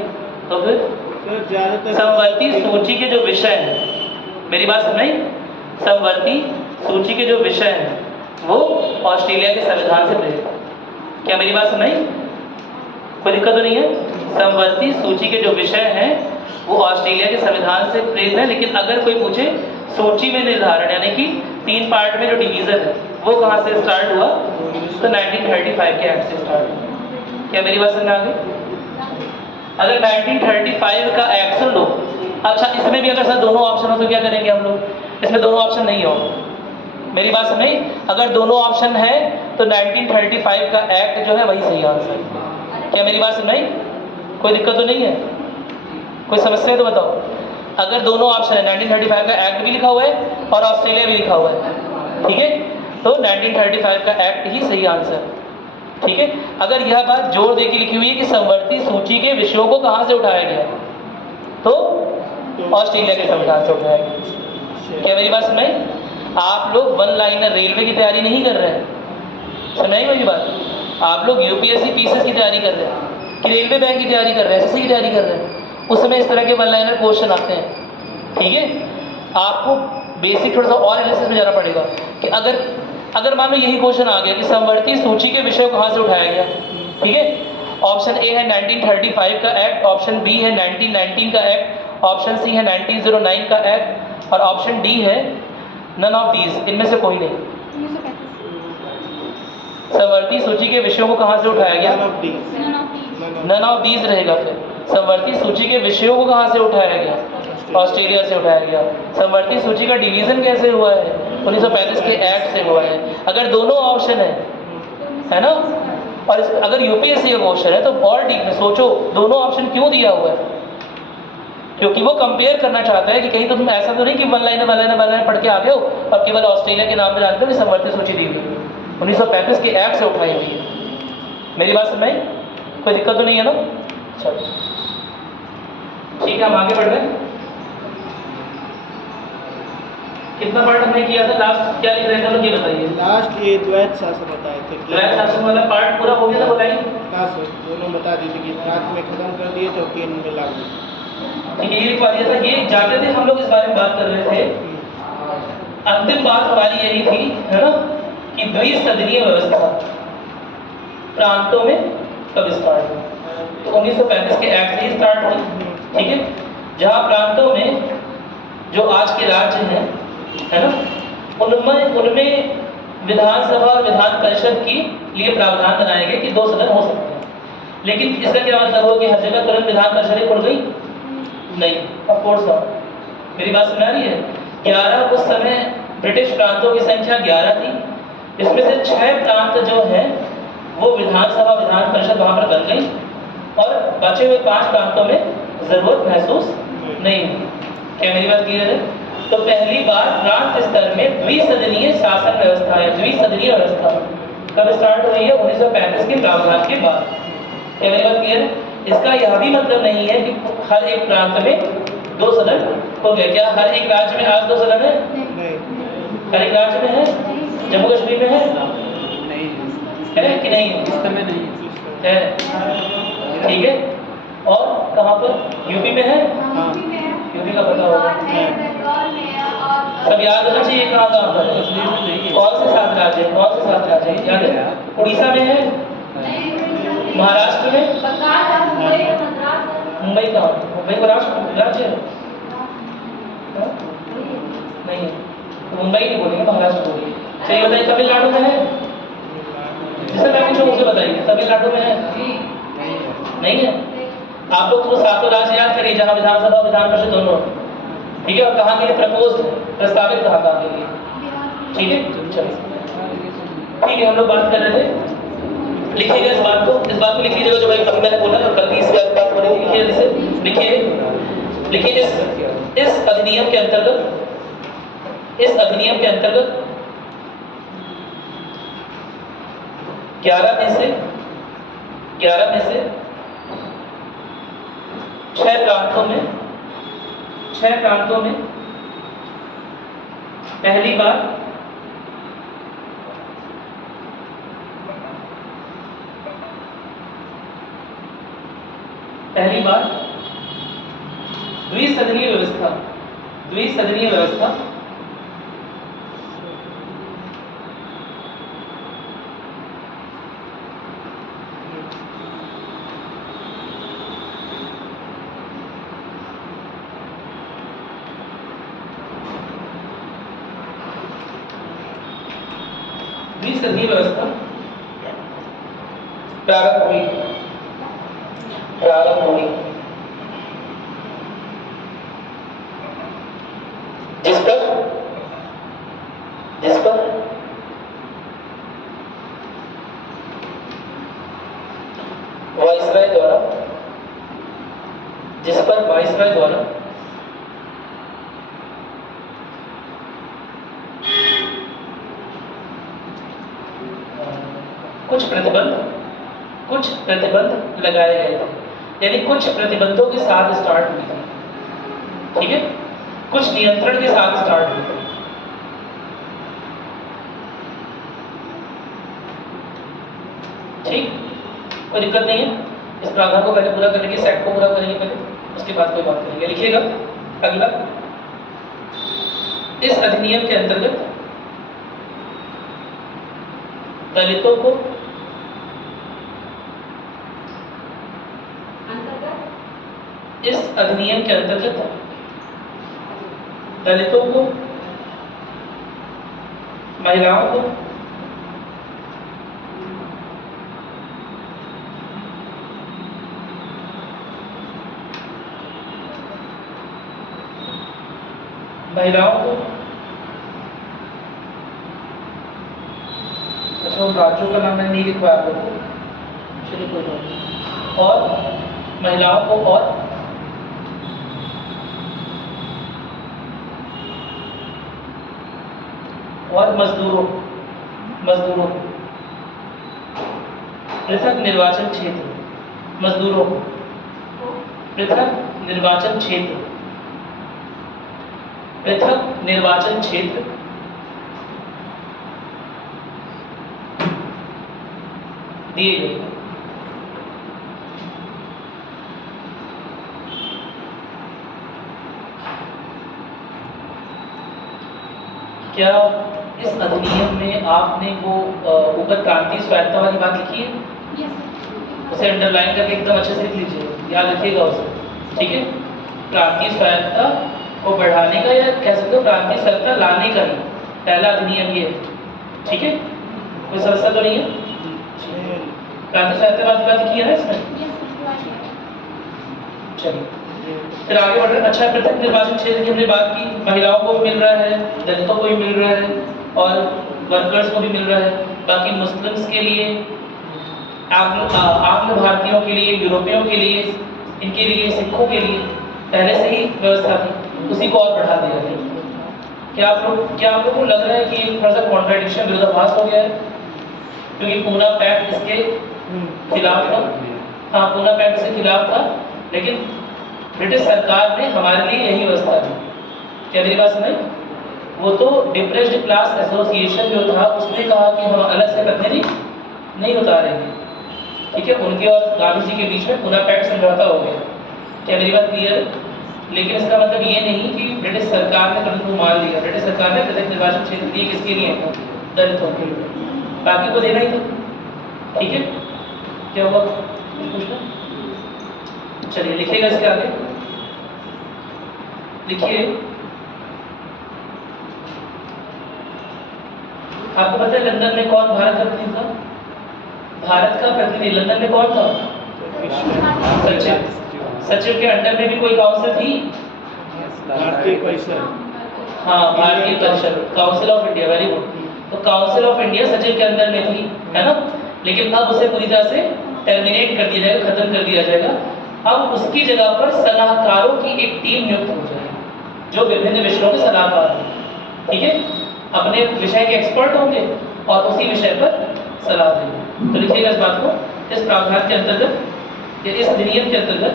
तो फिर सर ज़्यादातर संवर्ती सूची के जो विषय हैं, मेरी बात सुनाई, संवर्ती सूची के जो विषय हैं वो ऑस्ट्रेलिया के संविधान से प्रेरित है। क्या मेरी बात सुनाई? कोई दिक्कत तो नहीं है? संवर्ती सूची के जो विषय हैं वो ऑस्ट्रेलिया के संविधान से प्रेरित है। लेकिन अगर कोई पूछे सूची में निर्धारण यानी कि 3 पार्ट में जो डिवीजन है वो कहाँ से स्टार्ट हुआ, तो 1935 के एक्ट से स्टार्ट हुआ। क्या मेरी बात समझ में आ गई? अगर 1935 का एक्ट सुन लो, अच्छा इसमें भी अगर सर दोनों ऑप्शन हो तो क्या करेंगे हम लोग? इसमें दोनों ऑप्शन नहीं हो, मेरी बात समझ? अगर दोनों ऑप्शन है तो 1935 का एक्ट जो है वही सही आंसर है। क्या मेरी बात सुनाई? कोई दिक्कत तो नहीं है? कोई समस्या है तो बताओ। अगर दोनों ऑप्शन है, 1935 का एक्ट भी लिखा हुआ है और ऑस्ट्रेलिया भी लिखा हुआ है, ठीक है, तो 1935 का एक्ट ही सही आंसर है। ठीक है, अगर यह बात जोर दे के लिखी हुई है कि समवर्ती सूची के विषयों को कहाँ से उठाया गया, तो ऑस्ट्रेलिया के संविधान से उठाया गया। क्या मेरी बात सुनाई? आप लोग वन लाइनर रेलवे की तैयारी नहीं कर रहे हैं, सुनाई मेरी बात? आप लोग यूपीएससी पीसीएस की तैयारी कर रहे हैं कि रेलवे बैंक की तैयारी कर रहे हैं, एसएससी की तैयारी कर रहे हैं, उसमें इस तरह के वन लाइनर क्वेश्चन आते हैं। ठीक है, आपको बेसिक थोड़ा सा और एनालिसिस में जाना पड़ेगा कि अगर मान लो यही क्वेश्चन आ गया कि समवर्ती सूची के विषय कहाँ से उठाया गया, ठीक है, ऑप्शन ए है 1935 का एक्ट, ऑप्शन बी है 1919 का एक्ट, ऑप्शन सी है 1909 का एक्ट और ऑप्शन डी है नन ऑफ दीज, इनमें से कोई नहीं। समवर्ती सूची के विषयों को कहाँ से उठाया गया? नन ऑफ दीज रहेगा। फिर समवर्ती सूची के विषयों को कहाँ से उठाया गया? ऑस्ट्रेलिया से उठाया गया। समवर्ती सूची का डिवीजन कैसे हुआ है? 1935 के एक्ट से हुआ है। अगर दोनों ऑप्शन है ना, और अगर यूपीएससी का क्वेश्चन है तो और डीप में सोचो दोनों ऑप्शन क्यों दिया हुआ है, क्योंकि वो कंपेयर करना चाहता है कि कहीं तो तुम ऐसा तो नहीं कि वन लाइन पढ़ के आ गए हो और केवल ऑस्ट्रेलिया के नाम पे जानते हो कि समवर्ती सूची दी हुई है, 1935 के एक्ट से उठाई हुई है। मेरी बात सुनाई? कोई दिक्कत तो नहीं है ना? चलो ठीक है, हम आगे बढ़ रहे हैं। कितना पार्ट हमने किया था? लास्ट क्या लिख रहे थे लोग ये बताइए। लास्ट ये द्वैत शासन बताए थे। द्वैत शासन वाला पार्ट पूरा हो गया था, बताइए। हाँ सर, दोनों बता दीजिए कि रात में खत्म कर दिए तो 3 में लागू। ठीक है, ये लिखवा दिया था। ये जाते थे हम लोग इस बारे में बात कर रहे थे। अंतिम बात हमारी यही थी, है ना, कि द्विसदनीय व्यवस्था प्रांतों में कब स्टार्ट हुई? तो 1935 के एक्ट से ही स्टार्ट हुई। ठीक है, जहाँ प्रांतों में जो आज के राज्य हैं, है ना, उनमें विधानसभा और विधान परिषद के लिए प्रावधान बनाए गए कि 2 सदन हो सकते हैं। लेकिन इसका क्या मतलब हो कि हर जगह तुरंत विधान परिषद खुल गई? नहीं, ऑफ कोर्स नॉट। मेरी बात सुना रही है? 11 उस समय ब्रिटिश प्रांतों की संख्या 11 थी, इसमें से 6 प्रांत जो हैं वो विधानसभा विधान परिषद वहाँ पर बन गई और बचे हुए 5 प्रांतों में जरूरत महसूस नहीं हुई। क्या मेरी बात क्लियर है? तो पहली बार प्रांत स्तर में द्विसदनीय शासन व्यवस्था या द्विसदनीय व्यवस्था कब स्टार्ट हुई है? 1935 के प्रावधान के बाद। क्या मेरी बात क्लियर है? इसका यह भी मतलब नहीं है कि हर एक प्रांत में 2 सदन हो गए। क्या हर एक राज्य में आज 2 सदन है? हर एक राज्य में है? जम्मू कश्मीर में है? है कि नहीं? इस समय नहीं है। ठीक है, और कहाँ पर? यूपी में है? यूपी का पता होगा, सब याद होना चाहिए कहाँ कहाँ पर है। कौन से 7 राज्य हैं? कौन से 7 राज्य हैं? याद है? उड़ीसा में है? महाराष्ट्र में? मुंबई कहाँ? मुंबई को राज्य है? नहीं है, तो मुंबई नहीं बोलेंगे, महाराष्ट्र बोलेंगे। चलिए बताइए, तमिलनाडु में है? जिसे मैं पूछूं उसे बताइए, तमिलनाडु में है? नहीं है। आप लोग तो 7 राज्य याद करिए जहाँ विधानसभा विधान परिषद दोनों, ठीक है, और कहाँ के लिए प्रपोज प्रस्तावित कहाँ के लिए, ठीक है। चलिए ठीक है, हम लोग बात कर रहे थे, लिखिएगा इस बात को लिख लीजिएगा जो भाई अभी मैंने बोला और कल भी इस बात को लिखिए, जैसे लिखिए इस अधिनियम के अंतर्गत 11 में से 6 प्रांतों में पहली बार द्विसदनीय व्यवस्था प्रारंभ हुई जिस पर जिस पर वाइसरॉय द्वारा कुछ प्रतिबंध लगाए गए थे, यानी कुछ प्रतिबंधों के साथ स्टार्ट हुई थी, ठीक है, कुछ नियंत्रण के साथ स्टार्ट हुई थी। ठीक, कोई दिक्कत नहीं है। इस प्रावधान को पहले पूरा करने के, सेट को पूरा करेंगे पहले, उसके बाद कोई बात करेंगे। लिखिएगा अगला, इस अधिनियम के अंतर्गत दलितों को इस अधिनियम के अंतर्गत दलितों को, महिलाओं को, अच्छा उन राज्यों का नाम मैंने नहीं लिखवाया आप लोगों को, चलिए कोई बात नहीं, और महिलाओं को और मजदूरों पृथक निर्वाचन क्षेत्र, मजदूरों को पृथक निर्वाचन क्षेत्र दिए गए। क्या इस अधिनियम में आपने वो ऊपर क्रांतीय स्वायत्ता वाली बात लिखी है? उसे अंडरलाइन करके एकदम अच्छे से लिख लीजिए, याद रखिएगा उसे, ठीक है। क्रांतीय स्वायत्ता को बढ़ाने का, या कह सकते हो क्रांतीय स्वायत्ता लाने का ही पहला अधिनियम ये है, ठीक है। कोई समस्या तो नहीं है? क्रांतीय स्वायत्ता वाली बात लिखी है ना इसमें? चलिए फिर आगे बढ़ रहे हैं। अच्छा, पृथक निर्वाचन क्षेत्र की हमने बात की, महिलाओं को भी मिल रहा है, दलितों को भी मिल रहा है, और वर्कर्स को भी मिल रहा है। बाकी मुस्लिम्स के लिए, आंग्ल भारतीयों के लिए, यूरोपियों के लिए, इनके लिए, सिखों के लिए पहले से ही व्यवस्था थी, उसी को और बढ़ा दिया गया। क्या आप लोग को लग रहा है कि थोड़ा सा कॉन्ट्राडिक्शन, विरोधाभास हो गया है? क्योंकि पूना पैक्ट इसके खिलाफ था, हाँ पूना पैक्ट इसके खिलाफ था, लेकिन ब्रिटिश सरकार ने हमारे लिए यही व्यवस्था दी। क्या मेरी बात सुनाई? वो तो डिप्रेस्ड क्लास एसोसिएशन जो था उसने कहा कि हम अलग से प्रतिनिधि नहीं उतारेंगे, ठीक है। उनके और गांधी जी के बीच में पूना पैक्ट समझौता हो गया। क्या मेरी बात क्लियर है? लेकिन इसका मतलब ये नहीं कि ब्रिटिश सरकार ने तुरंत मान लिया। ब्रिटिश सरकार ने पृथक निर्वाचन क्षेत्र दिए, किसके लिए? दलितों के लिए, बाकी को देना ही था, ठीक है। क्या हुआ, पूछना? चलिए लिखिएगा इसके आगे, लिखिए। आपको पता है लंदन में कौन भारत का प्रतिनिधि था? भारत का प्रतिनिधि लंदन में कौन था? सचिव के अंडर में भी कोई काउंसिल थी? भारतीय परिषद, हाँ भारतीय परिषद, council of India, very good. तो काउंसिल ऑफ इंडिया सचिव के अंदर में थी, है ना। लेकिन अब उसे पूरी तरह से टर्मिनेट कर दिया जाएगा, खत्म कर दिया जाएगा। अब उसकी जगह पर सलाहकारों की एक टीम नियुक्त हो जाएगी, जो विभिन्न विषयों के सलाहकार हैं, ठीक है। अपने विषय के एक्सपर्ट होंगे और उसी विषय पर सलाह देंगे। तो लिखिएगा इस बात को, इस प्रावधान के अंतर्गत, इस अधिनियम के अंतर्गत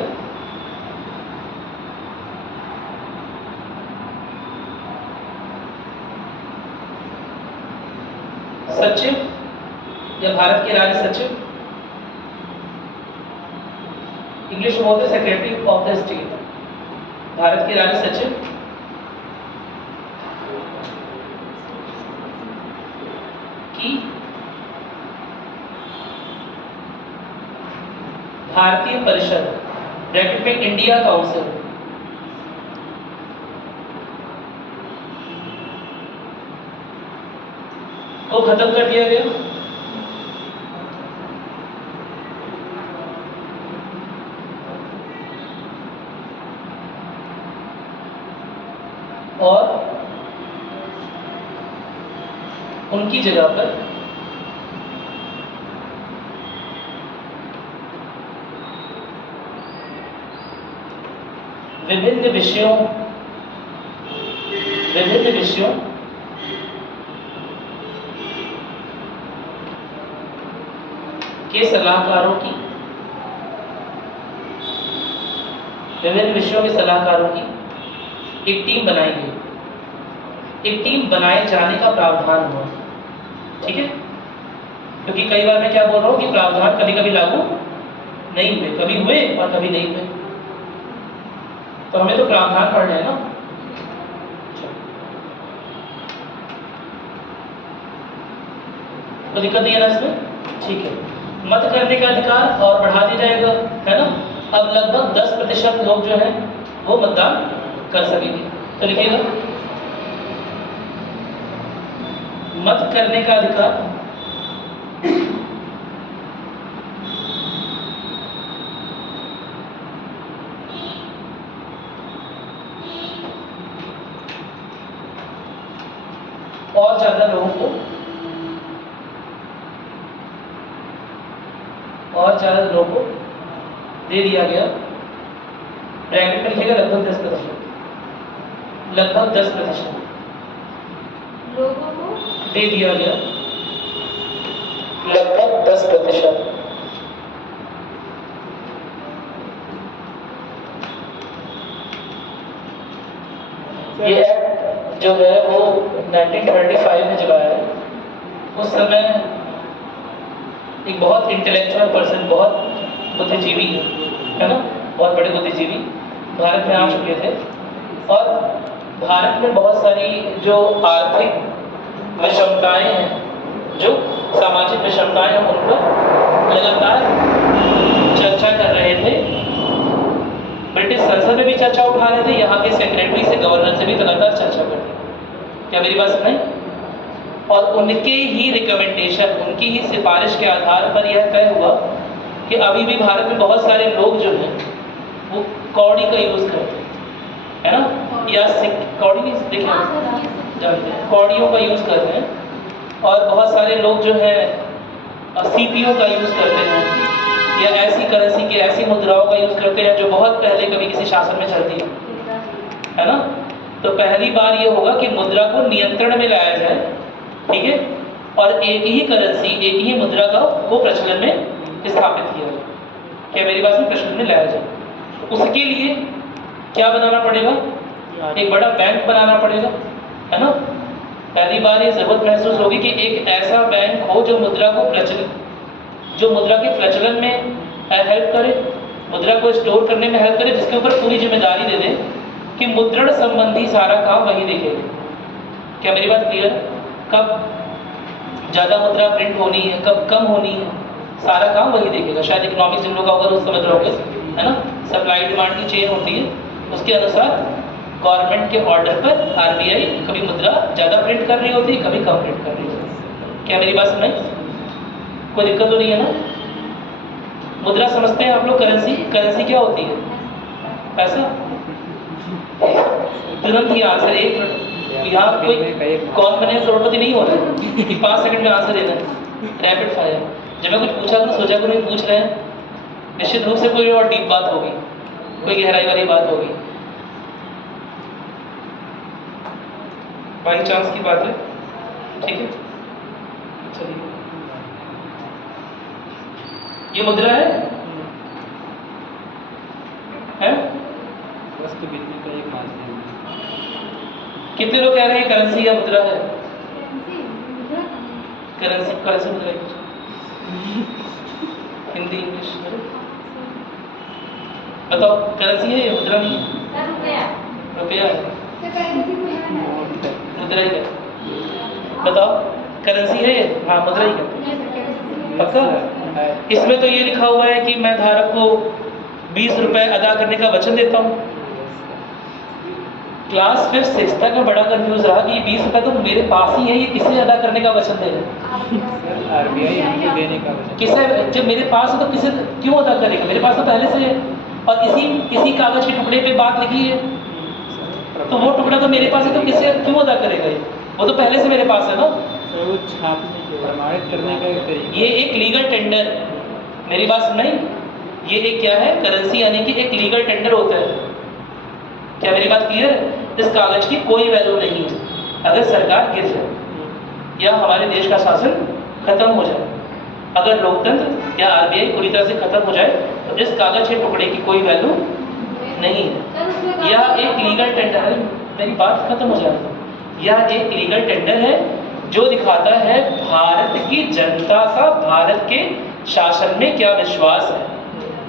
सचिव या भारत के राज्य सचिव, इंग्लिश में बोलते secretary of the state, Bharat के राज्य सचिव की भारतीय परिषद ब्रैकेट में इंडिया काउंसिल को खत्म कर दिया गया। और उनकी जगह पर विभिन्न विषयों के सलाहकारों की एक टीम बनाई गई। एक टीम बनाए जाने का प्रावधान हुआ, ठीक है, क्योंकि कई बार मैं क्या बोल रहा हूँ कि प्रावधान कभी कभी लागू नहीं हुए, कभी हुए और कभी नहीं हुए, तो हमें तो प्रावधान पढ़ना है ना। तो दिक्कत नहीं है ना इसमें, ठीक है। मत करने का अधिकार और बढ़ा दिया जाएगा, है ना। अब लगभग 10% लोग जो हैं वो मतदान कर सकेंगे। तो लिखिएगा, मत करने का अधिकार और ज्यादा लोगों को दे दिया गया। ब्रैकेट में लिखिएगा लगभग 10%, लगभग 10% लोगों को दे दिया गया, लगभग 10%। ये एक्ट जो है वो 1935 में चलाया है। उस समय एक बहुत इंटेलेक्चुअल पर्सन, बहुत बुद्धिजीवी है ना, बहुत बड़े बुद्धिजीवी भारत में आ चुके थे, और भारत में बहुत सारी जो आर्थिक विषमताएं हैं, जो सामाजिक विषमताएं हैं, उन पर लगातार चर्चा कर रहे थे। ब्रिटिश संसद में भी चर्चा उठा रहे थे, यहाँ के सेक्रेटरी से, गवर्नर से भी लगातार चर्चा करते थे। क्या मेरी बात सुनाई? और उनके ही रिकमेंडेशन, उनकी ही सिफारिश के आधार पर यह तय हुआ कि अभी भी भारत में बहुत सारे लोग जो हैं वो कौड़ी का यूज करते हैं, है ना, या कौड़ी देखिए कौड़ियों का यूज करते हैं, और बहुत सारे लोग जो है सीपीओ का यूज करते हैं, या ऐसी करेंसी की ऐसी मुद्राओं का यूज करते हैं जो बहुत पहले कभी किसी शासन में चलती है ना। तो पहली बार ये होगा कि मुद्रा को नियंत्रण में लाया जाए, ठीक है, और एक ही करेंसी, एक ही मुद्रा को प्रचलन में स्थापित किया जाए। क्या मेरी बात में प्रचलन में लाया जाए? उसके लिए क्या बनाना पड़ेगा? एक बड़ा बैंक बनाना पड़ेगा, है ना। पहली बार ये जरूरत महसूस होगी कि एक ऐसा बैंक हो जो मुद्रा के प्रचलन में हेल्प करे, मुद्रा को स्टोर करने में हेल्प करे, जिसके ऊपर पूरी जिम्मेदारी दे दे कि मुद्रण संबंधी सारा काम वही देखेगा। क्या मेरी बात क्लियर है? कब ज़्यादा मुद्रा प्रिंट होनी है, कब कम होनी है, सारा काम वही देखेगा। शायद इकोनॉमिक्स जिन लोग का होगा तो समझ रहे होंगे, है ना। सप्लाई डिमांड की चेन होती है, उसके अनुसार गवर्नमेंट के ऑर्डर पर आरबीआई कभी मुद्रा ज़्यादा प्रिंट कर रही होती है, कभी कम प्रिंट कर रही होती है। क्या मेरी बात सुनाई? कोई दिक्कत तो नहीं है ना? मुद्रा समझते हैं आप लोग? करेंसी क्या होती है? पैसा। तुरंत ही आंसर, एक यहाँ कोई कौन बने करोड़पति नहीं हो रहा है कि 5 सेकंड में आंसर देना है, रैपिड फायर। जब मैं कुछ पूछा करूँ, सोचा करूँ, पूछ रहे हैं, निश्चित रूप से कोई और डीप बात होगी, कोई गहराई वाली बात होगी, बाई चांस की बात है, ठीक है। चलिए, ये मुद्रा है वस्तु बिक्री का एक माध्यम। कितने लोग कह रहे हैं करेंसी या मुद्रा है? करेंसी मुद्रा हिंदी इंग्लिश बताओ, करेंसी है या मुद्रा नहीं है? रुपया है, मुद्रा ही है। बताओ, करेंसी है ये? हाँ, मुद्रा ही कहते हैं। पक्का? इसमें तो ये लिखा हुआ है कि मैं धारक को 20 रुपए अदा करने का वचन देता हूँ। क्लास 5 6 तक मैं बड़ा कंफ्यूज रहा कि ये 20 रुपए तो मेरे पास ही है, ये किसे अदा करने का वचन दे रहे हैं? आरबीआई हमको देने का वचन। किसे? जब मेरे पास है तो किसे क्यों अदा करेगा? मेरे पास तो पहले से है, और इसी कागज के टुकड़े पे बात लिखी है, तो वो टुकड़ा तो मेरे पास है, तो किसे क्यों अदा करेगा? ये वो तो पहले से मेरे पास है ना। वो छापने के, प्रमाणित करने का एक तरीका। ये एक लीगल टेंडर, मेरी बात सुनाई? ये एक क्या है? करेंसी यानी कि एक लीगल टेंडर होता है, क्या मेरी बात क्लियर है? इस कागज की कोई वैल्यू नहीं है अगर सरकार गिर जाए या हमारे देश का शासन खत्म हो जाए, अगर लोकतंत्र या आरबीआई पूरी तरह से खत्म हो जाए तो इस कागज के टुकड़े की कोई वैल्यू नहीं है। यह एक लीगल टेंडर है, मेरी बात खत्म हो जाएगी। यह एक लीगल टेंडर है जो दिखाता है भारत की जनता का भारत के शासन में क्या विश्वास है।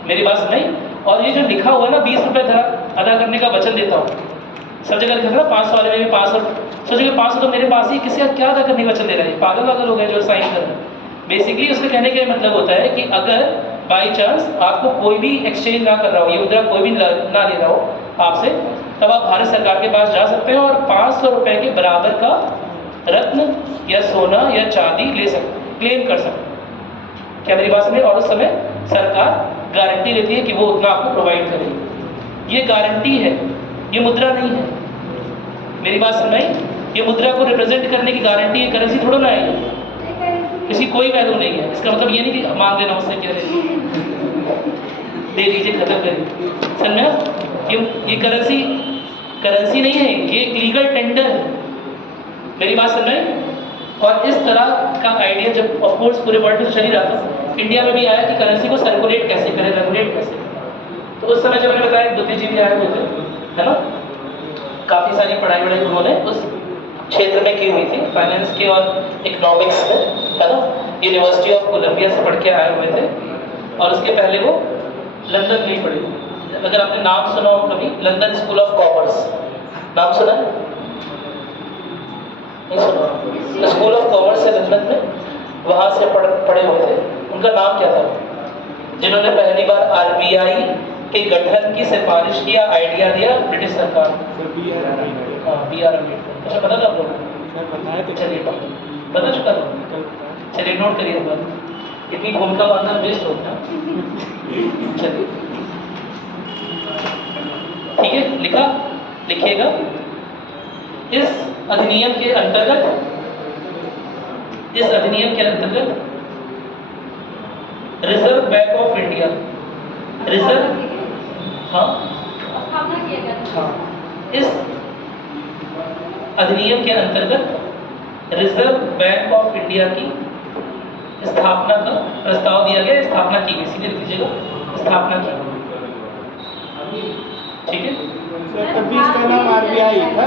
मेरी बात सुनाई? और ये जो लिखा हुआ ना 20 रुपये धरा अदा करने का वचन देता हूँ, सब जगह लिखा था ना 500 वाले में भी 500, सोचोगे 500 तो मेरे पास ही, किसी का क्या अदा करने का वचन दे रहा है? पागल वागल हो गए जो साइन कर रहे हैं। बेसिकली उसके कहने का मतलब होता है कि अगर बाई चांस आपको कोई भी एक्सचेंज ना कर रहा हो, ये मुद्रा कोई भी ना ले रहा हो आपसे, तब आप भारत सरकार के पास जा सकते हो और 500 रुपये के बराबर का रत्न या सोना या चांदी ले सकते, क्लेम कर सकते। क्या मेरी बात सुनिए? और उस समय सरकार गारंटी देती है कि वो उतना आपको प्रोवाइड करेगी। ये गारंटी है, ये मुद्रा नहीं है। मेरी बात सुनाई? ये मुद्रा को रिप्रेजेंट करने की गारंटी है, करेंसी थोड़ा ना है, इसकी कोई वैल्यू नहीं है। इसका मतलब ये नहीं कि मांग लेना उससे, क्या दे दीजिए, खत्म करिए। समझा? ये करेंसी नहीं है, ये एक लीगल टेंडर है। मेरी बात सुन रहे हैं? और इस तरह का आइडिया जब ऑफ कोर्स पूरे वर्ल्ड में चल ही रहा था, इंडिया में भी आया कि करेंसी को सर्कुलेट कैसे करें, रेगुलेट कैसे करें। तो उस समय जब मैंने बताया बुद्धि जी भी आए हुए थे, है ना, काफ़ी सारी पढ़ाई वढ़ाई उन्होंने उस क्षेत्र में की हुई थी, फाइनेंस के और इकोनॉमिक्स में, है ना, यूनिवर्सिटी ऑफ कोलंबिया से पढ़ के आए हुए थे। और उसके पहले वो लंदन में पढ़े थे। अगर आपने नाम सुना हो कभी, लंदन स्कूल ऑफ कॉमर्स, नाम सुना है? नहीं सुना? स्कूल ऑफ कॉमर्स है लंदन में, वहाँ से पढ़े हुए थे। उनका नाम क्या था? जिन्होंने पहली बार आरबीआई के गठन की सिफारिश किया, आइडिया दिया ब्रिटिश सरकार। हाँ, B.R. अम्बेडकर। अच्छा, पता था आप लोगों को? चलिए, पता चुका था? चलिए नोट करिए इस बात, इतनी भूमिका बांधना वेस्ट होता। चलिए ठीक है, लिखा, लिखिएगा। इस अधिनियम के अंतर्गत रिजर्व बैंक ऑफ इंडिया, इस अधिनियम के अंतर्गत रिजर्व बैंक ऑफ इंडिया की स्थापना का प्रस्ताव दिया गया, स्थापना की गई, सीधे लिख लीजिएगा, स्थापना की। ठीक है, तभी इसका नाम आरबीआई था।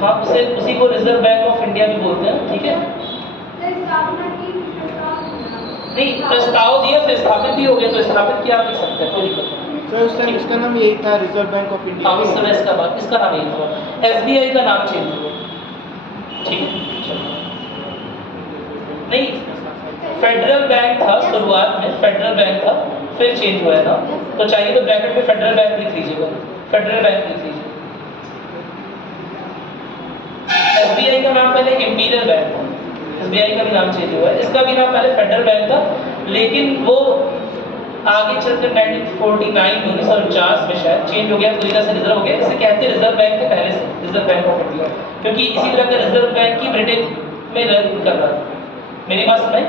हाँ, उसी को रिजर्व बैंक ऑफ इंडिया भी बोलते हैं। ठीक है, नहीं, प्रस्ताव दिया फिर स्थापित भी हो गया, तो स्थापित किया लिख सकते हैं, कोई दिक्कत नहीं। सर उस टाइम इसका नाम यही था, रिजर्व बैंक ऑफ इंडिया। हाँ, उस समय इसका नाम यही था। एसबीआई का नाम चेंज हुआ। ठीक है, नहीं, फेडरल बैंक था शुरुआत में, फेडरल बैंक था, फिर चेंज हुआ है ना, तो चाहिए तो ब्रैकेट में फेडरल बैंक लिख लीजिएगा, फेडरल बैंक लिख लीजिए। एसबीआई का नाम पहले इंपीरियल बैंक था, एसबीआई का भी नाम चेंज हुआ है, इसका भी नाम पहले फेडरल बैंक था, लेकिन वो आगे चलकर 1949 में शायद चेंज हो गया, पूरी तरह से रिजर्व हो गया। इसे कहते हैं रिजर्व बैंक के पहले से रिजर्व बैंक ऑफ इंडिया, क्योंकि इसी तरह का रिजर्व बैंक की ब्रिटेन में रन कर रहा था। मेरी बात सुनाई?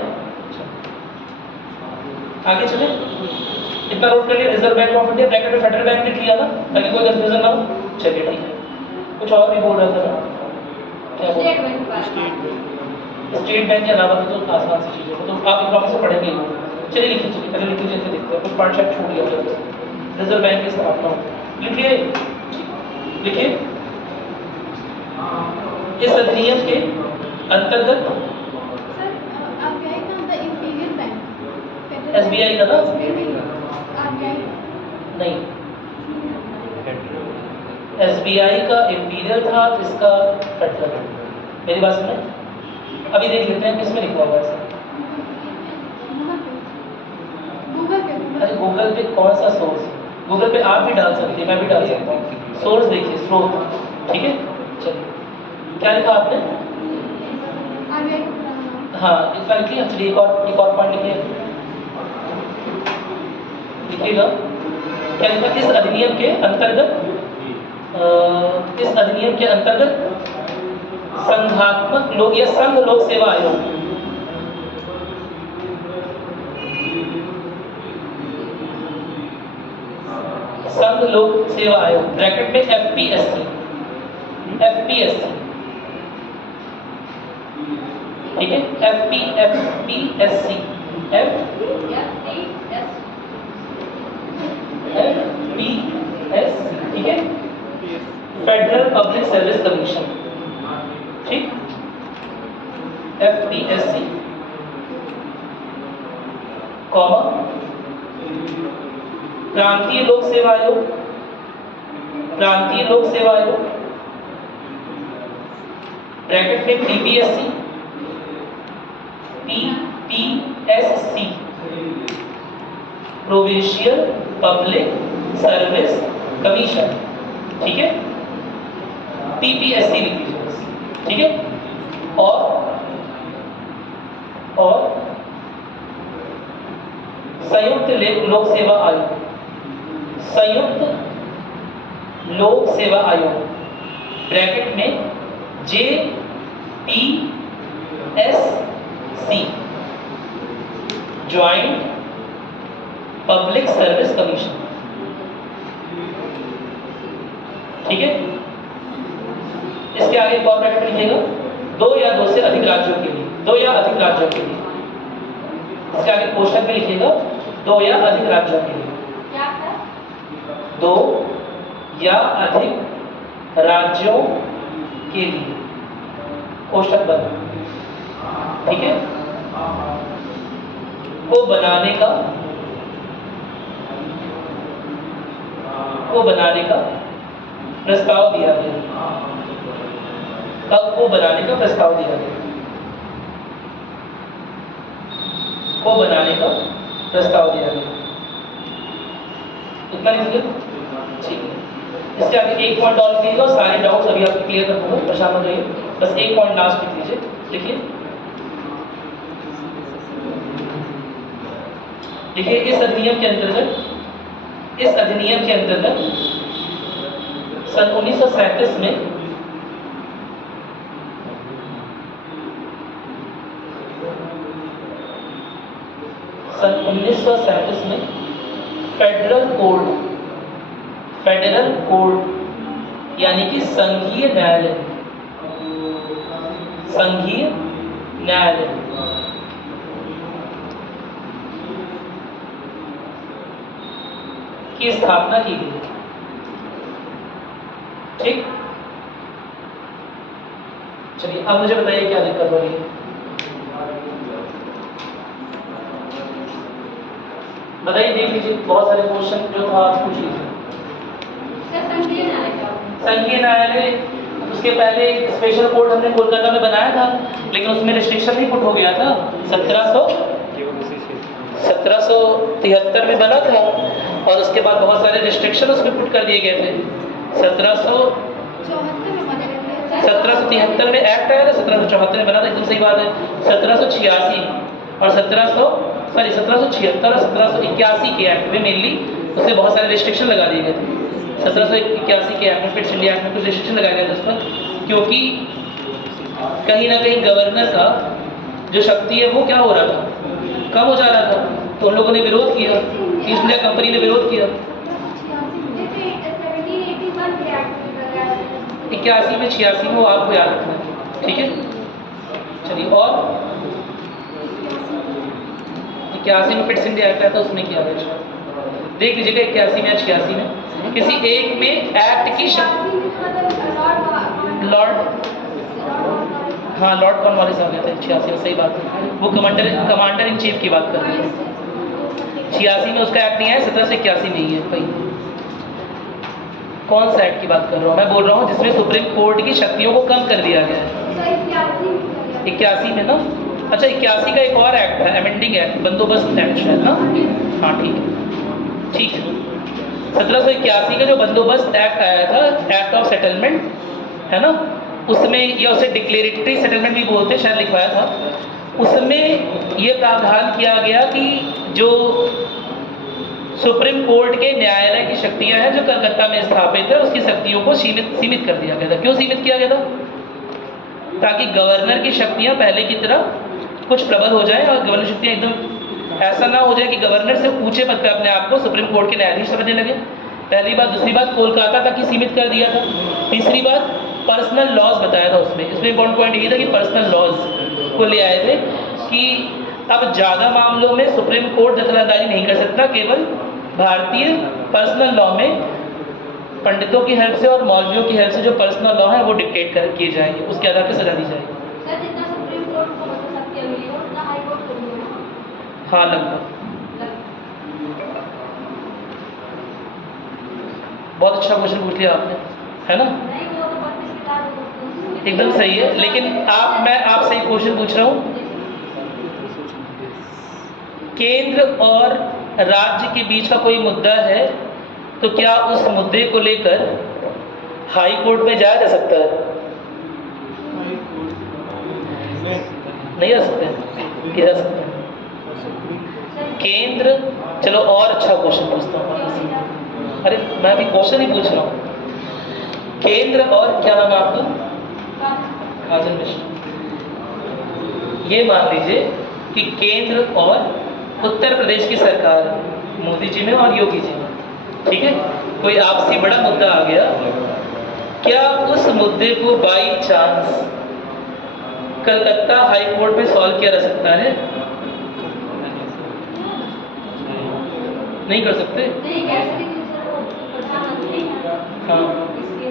आगे चले, इतना नोट कर लिया, reserve bank of India, bracket में फेडरल बैंक लिख लिया ना, ताकि कोई कंफ्यूजन ना हो। चलिए ठीक है, कुछ और भी बोल रहा था ना, क्या बोल रहा था? स्टेट बैंक के अलावा तो आसान सी चीज़ है, तो आप इकोनॉमिक्स से पढ़ेंगे ही। चलिए लिख लीजिए, पहले लिख लीजिए, फिर देखते हैं, कुछ पार्ट शायद छूट गया था। रिजर्व बैंक की स्थापना लिखिए, लिखिए। इस अधिनियम के अंतर्गत एसबीआई का ना नहीं, एसबीआई का इंपीरियल था, इसका फेडरल। मेरी बात सुने, अभी देख लेते हैं किसमें लिखा हुआ है ऐसा। अच्छा, गूगल पे कौन सा सोर्स? गूगल पे आप भी डाल सकते हैं, मैं भी डाल सकता हूँ। सोर्स देखिए, स्रोत। ठीक है, चलिए, क्या लिखा आपने? हाँ, इतना लिखिए। चलिए एक और पॉइंट लिखिए, लिखिएगा। क्या लिखा? इस अधिनियम के अंतर्गत संघात्मक लोक या संघ लोक सेवा आयोग, संघ संघ लोक सेवा आयोग ब्रैकेट में FPSC, FPSC, ठीक है, FPSC, ठीक है, फेडरल पब्लिक सर्विस कमीशन, ठीक, FPSC, कॉमा प्रांतीय लोक सेवा आयोग, प्रांतीय लोक सेवा आयोग ब्रैकेट में PPSC, PPSC, provincial public service commission, ठीक है, PPSC लिख लीजिए, ठीक है। और संयुक्त लोक सेवा आयोग, संयुक्त लोक सेवा आयोग ब्रैकेट में JPSC, joint public service commission, ठीक है। इसके आगे एक और ब्रैकेट लिखिएगा, 2 या 2 से अधिक राज्यों के लिए, 2 या अधिक राज्यों के लिए। इसके आगे क्वेश्चन में लिखिएगा 2 या अधिक राज्यों के लिए, क्या सर? 2 या अधिक राज्यों के लिए क्वेश्चन बना, ठीक है। को बनाने का प्रस्ताव दिया गया, कब को बनाने का प्रस्ताव दिया गया, को बनाने का प्रस्ताव दिया गया, इतना लिखिए, ठीक है। इसके आगे एक पॉइंट और लिखिएगा, सारे डाउट्स अभी आपको क्लियर कर दूंगा, परेशान मत रहिए, बस एक पॉइंट लास्ट लिख लीजिए, लिखिए, देखिए इस अधिनियम के अंतर्गत सन 1937 में फेडरल कोर्ट यानी कि संघीय न्यायालय की स्थापना की गई, ठीक। चलिए अब मुझे बताइए क्या दिक्कत हो रही है, बताइए, देख लीजिए, बहुत सारे क्वेश्चन जो था आप पूछ लीजिए। संघीय न्यायालय, उसके पहले एक स्पेशल कोर्ट हमने कोलकाता में बनाया था, लेकिन उसमें रिस्ट्रिक्शन नहीं पुट हो गया था, 1773 में बना था, और उसके बाद बहुत सारे रिस्ट्रिक्शन उसमें पुट कर दिए गए थे। 1773 में एक्ट आया था, 1774 में बना था, एकदम सही बात है। 1786 और 1776 और 1781 के एक्ट में मेनली उससे बहुत सारे रिस्ट्रिक्शन लगा दिए गए थे। 1781 के एक्ट में, फिट्स इंडिया एक्ट में कुछ रिस्ट्रिक्शन लगाया गया था उस पर, क्योंकि कहीं ना कहीं गवर्नर का जो शक्ति है वो क्या हो रहा था, कम हो जा रहा था, तो उन लोगों ने विरोध किया, ईस्ट इंडिया कंपनी ने विरोध किया। 81 में 86 में, वो आपको याद रखना है, ठीक है। चलिए, और 81 में फिट्स इंडिया एक्ट आया था, उसमें किया गया, देख लीजिएगा 81 में या 86 में किसी एक में एक्ट की लॉर्ड कॉर्नवालिस आ गए थे 86 में, सही बात है, वो कमांडर इन चीफ की बात कर रहे हैं। 86 में उसका एक्ट नहीं आया, 1781 में ही है भाई। कौन सा एक्ट की बात कर रहा हूँ मैं, बोल रहा हूँ जिसमें सुप्रीम कोर्ट की शक्तियों को कम कर दिया गया है। 81 में ना, अच्छा 81 का एक और एक्ट है, अमेंडिंग एक्ट, बंदोबस्त एक्ट शायद ना, हाँ ठीक है। 1781 का जो बंदोबस्त एक्ट आया था, एक्ट ऑफ सेटलमेंट है ना, उसमें, या उसे डिक्लेरेटरी सेटलमेंट भी बोलते हैं, शायद लिखवाया था, उसमें ये प्रावधान किया गया कि जो सुप्रीम कोर्ट के न्यायालय की शक्तियां हैं जो कलकत्ता में स्थापित है, उसकी शक्तियों को सीमित कर दिया गया था। क्यों सीमित किया गया था? ताकि गवर्नर की शक्तियां पहले की तरह कुछ प्रबल हो जाए, और गवर्नर शक्तियां एकदम ऐसा ना हो जाए कि गवर्नर से ऊंचे पद पे अपने आप को सुप्रीम कोर्ट के न्यायाधीश समझने लगे, पहली बात। दूसरी बात, कोलकाता तक ही सीमित कर दिया था। तीसरी बात, पर्सनल लॉज बताया था उसमें। इसमें इंपॉर्टेंट पॉइंट ये था कि पर्सनल लॉज को ले आए थे कि अब ज़्यादा मामलों में सुप्रीम कोर्ट दखलंदाजी नहीं कर सकता, केवल भारतीय पर्सनल लॉ में पंडितों की हेल्प से और मौलवियों की हेल्प से जो पर्सनल लॉ है वो डिक्टेट कर किए जाएंगे, उसके आधार पर सजा दी जाएगी। सर जितना सुप्रीम कोर्ट को मतलब शक्ति मिली है उतना हाई कोर्ट को मिली है। हाँ, लगभग। बहुत अच्छा क्वेश्चन पूछ लिया आपने, है ना? नहीं वो तो 32 किताब एकदम सही है, लेकिन मैं आपसे एक क्वेश्चन पूछ रहा हूँ। केंद्र और राज्य के बीच का कोई मुद्दा है तो क्या उस मुद्दे को लेकर हाई कोर्ट में जाया जा सकता है? नहीं जा सकते? क्या जा सकता है? केंद्र, चलो और अच्छा क्वेश्चन पूछता हूँ। अरे मैं अभी क्वेश्चन ही पूछ रहा हूँ। केंद्र और क्या नाम है आपका? काजल मिश्रा। ये मान लीजिए कि केंद्र और उत्तर प्रदेश की सरकार, मोदी जी में और योगी जी में, ठीक है, कोई आपसी बड़ा मुद्दा आ गया, क्या उस मुद्दे को by chance Calcutta high court में सॉल्व किया जा सकता है? नहीं कर सकते? नहीं कह सकते कि सर वो प्रधानमंत्री हैं। हाँ, इसलिए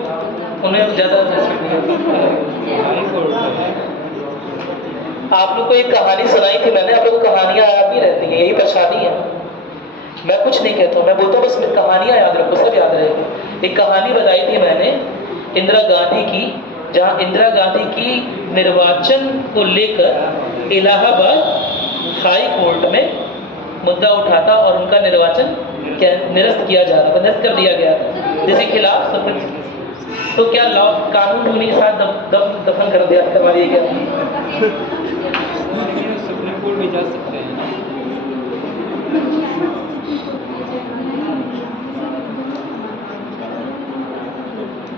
सर उन्हें ज़्यादा रेस्पेक्ट है। आप लोग को एक कहानी सुनाई थी मैंने, आप लोग को कहानियाँ याद नहीं रहती हैं, यही परेशानी है। मैं कुछ नहीं कहता हूँ, मैं बोलता हूँ बस कहानियाँ याद रखो, सब याद रहेगी। एक कहानी बताई थी मैंने इंदिरा गांधी की, जहाँ इंदिरा गांधी की निर्वाचन को लेकर इलाहाबाद हाई कोर्ट में मुद्दा उठा था और उनका निर्वाचन निरस्त किया जा रहा था, निरस्त कर दिया गया था, जिसके खिलाफ तो क्या लॉ कानून उन्हीं के साथ दफन कर दिया था हमारी क्या? सुप्रीम कोर्ट में जा सकते हैं।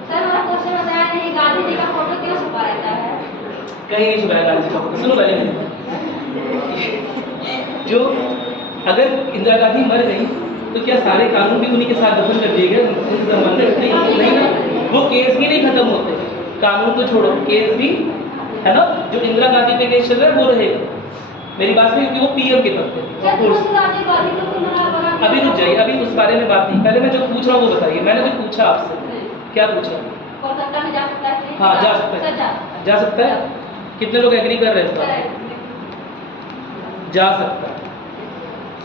सर मेरा क्वेश्चन बताया नहीं, गांधी जी का फोटो क्यों छुपा रहता है? कहीं नहीं छुपाया गांधी जी का फोटो। सुनो पहले, जो अगर इंदिरा गांधी मर गई तो क्या सारे कानून भी उन्हीं के साथ दफन कर दिए गए? संबंधित नहीं ना, वो केस भी नहीं खत्म होते, कानून तो छोड़ो, केस भी है ना। जो इंदिरा गांधी पे केस चल रहा है वो रहेगा, मेरी बात नहीं, क्योंकि वो पीएम के पद पे। अभी रुक जाइए, अभी उस बारे में बात नहीं, पहले मैं जो पूछ रहा हूँ वो बताइए। मैंने जो पूछा आपसे, क्या पूछा? कोलकाता में जा सकता है? हाँ जा सकता है, जा सकता है। कितने लोग एग्री कर रहे हैं? जा सकता है।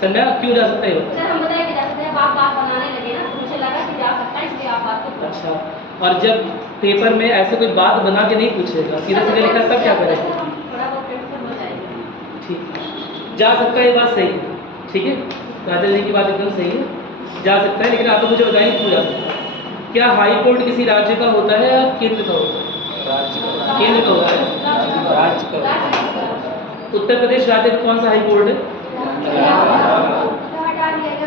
संध्या, क्यों जा सकते हो? सर हम बताए कि जा सकते हैं, बात बनाने लगे ना, तो मुझे लगा कि जा सकता है, इसलिए आप बात को। अच्छा, और जब पेपर में ऐसे कोई बात बना के नहीं पूछेगा, सीधा सीधा लिखा, तब क्या करेंगे? थोड़ा बहुत पेपर हो जाएगा। ठीक है, जा सकता है, ये बात सही है, ठीक है, काजल जी की बात एकदम सही है, जा सकता है। लेकिन आप मुझे बताइए क्यों जा सकता है? क्या हाई कोर्ट किसी राज्य का होता है या केंद्र का होता है? केंद्र का होता है। राज्य का। उत्तर प्रदेश राज्य का कौन सा हाई कोर्ट है?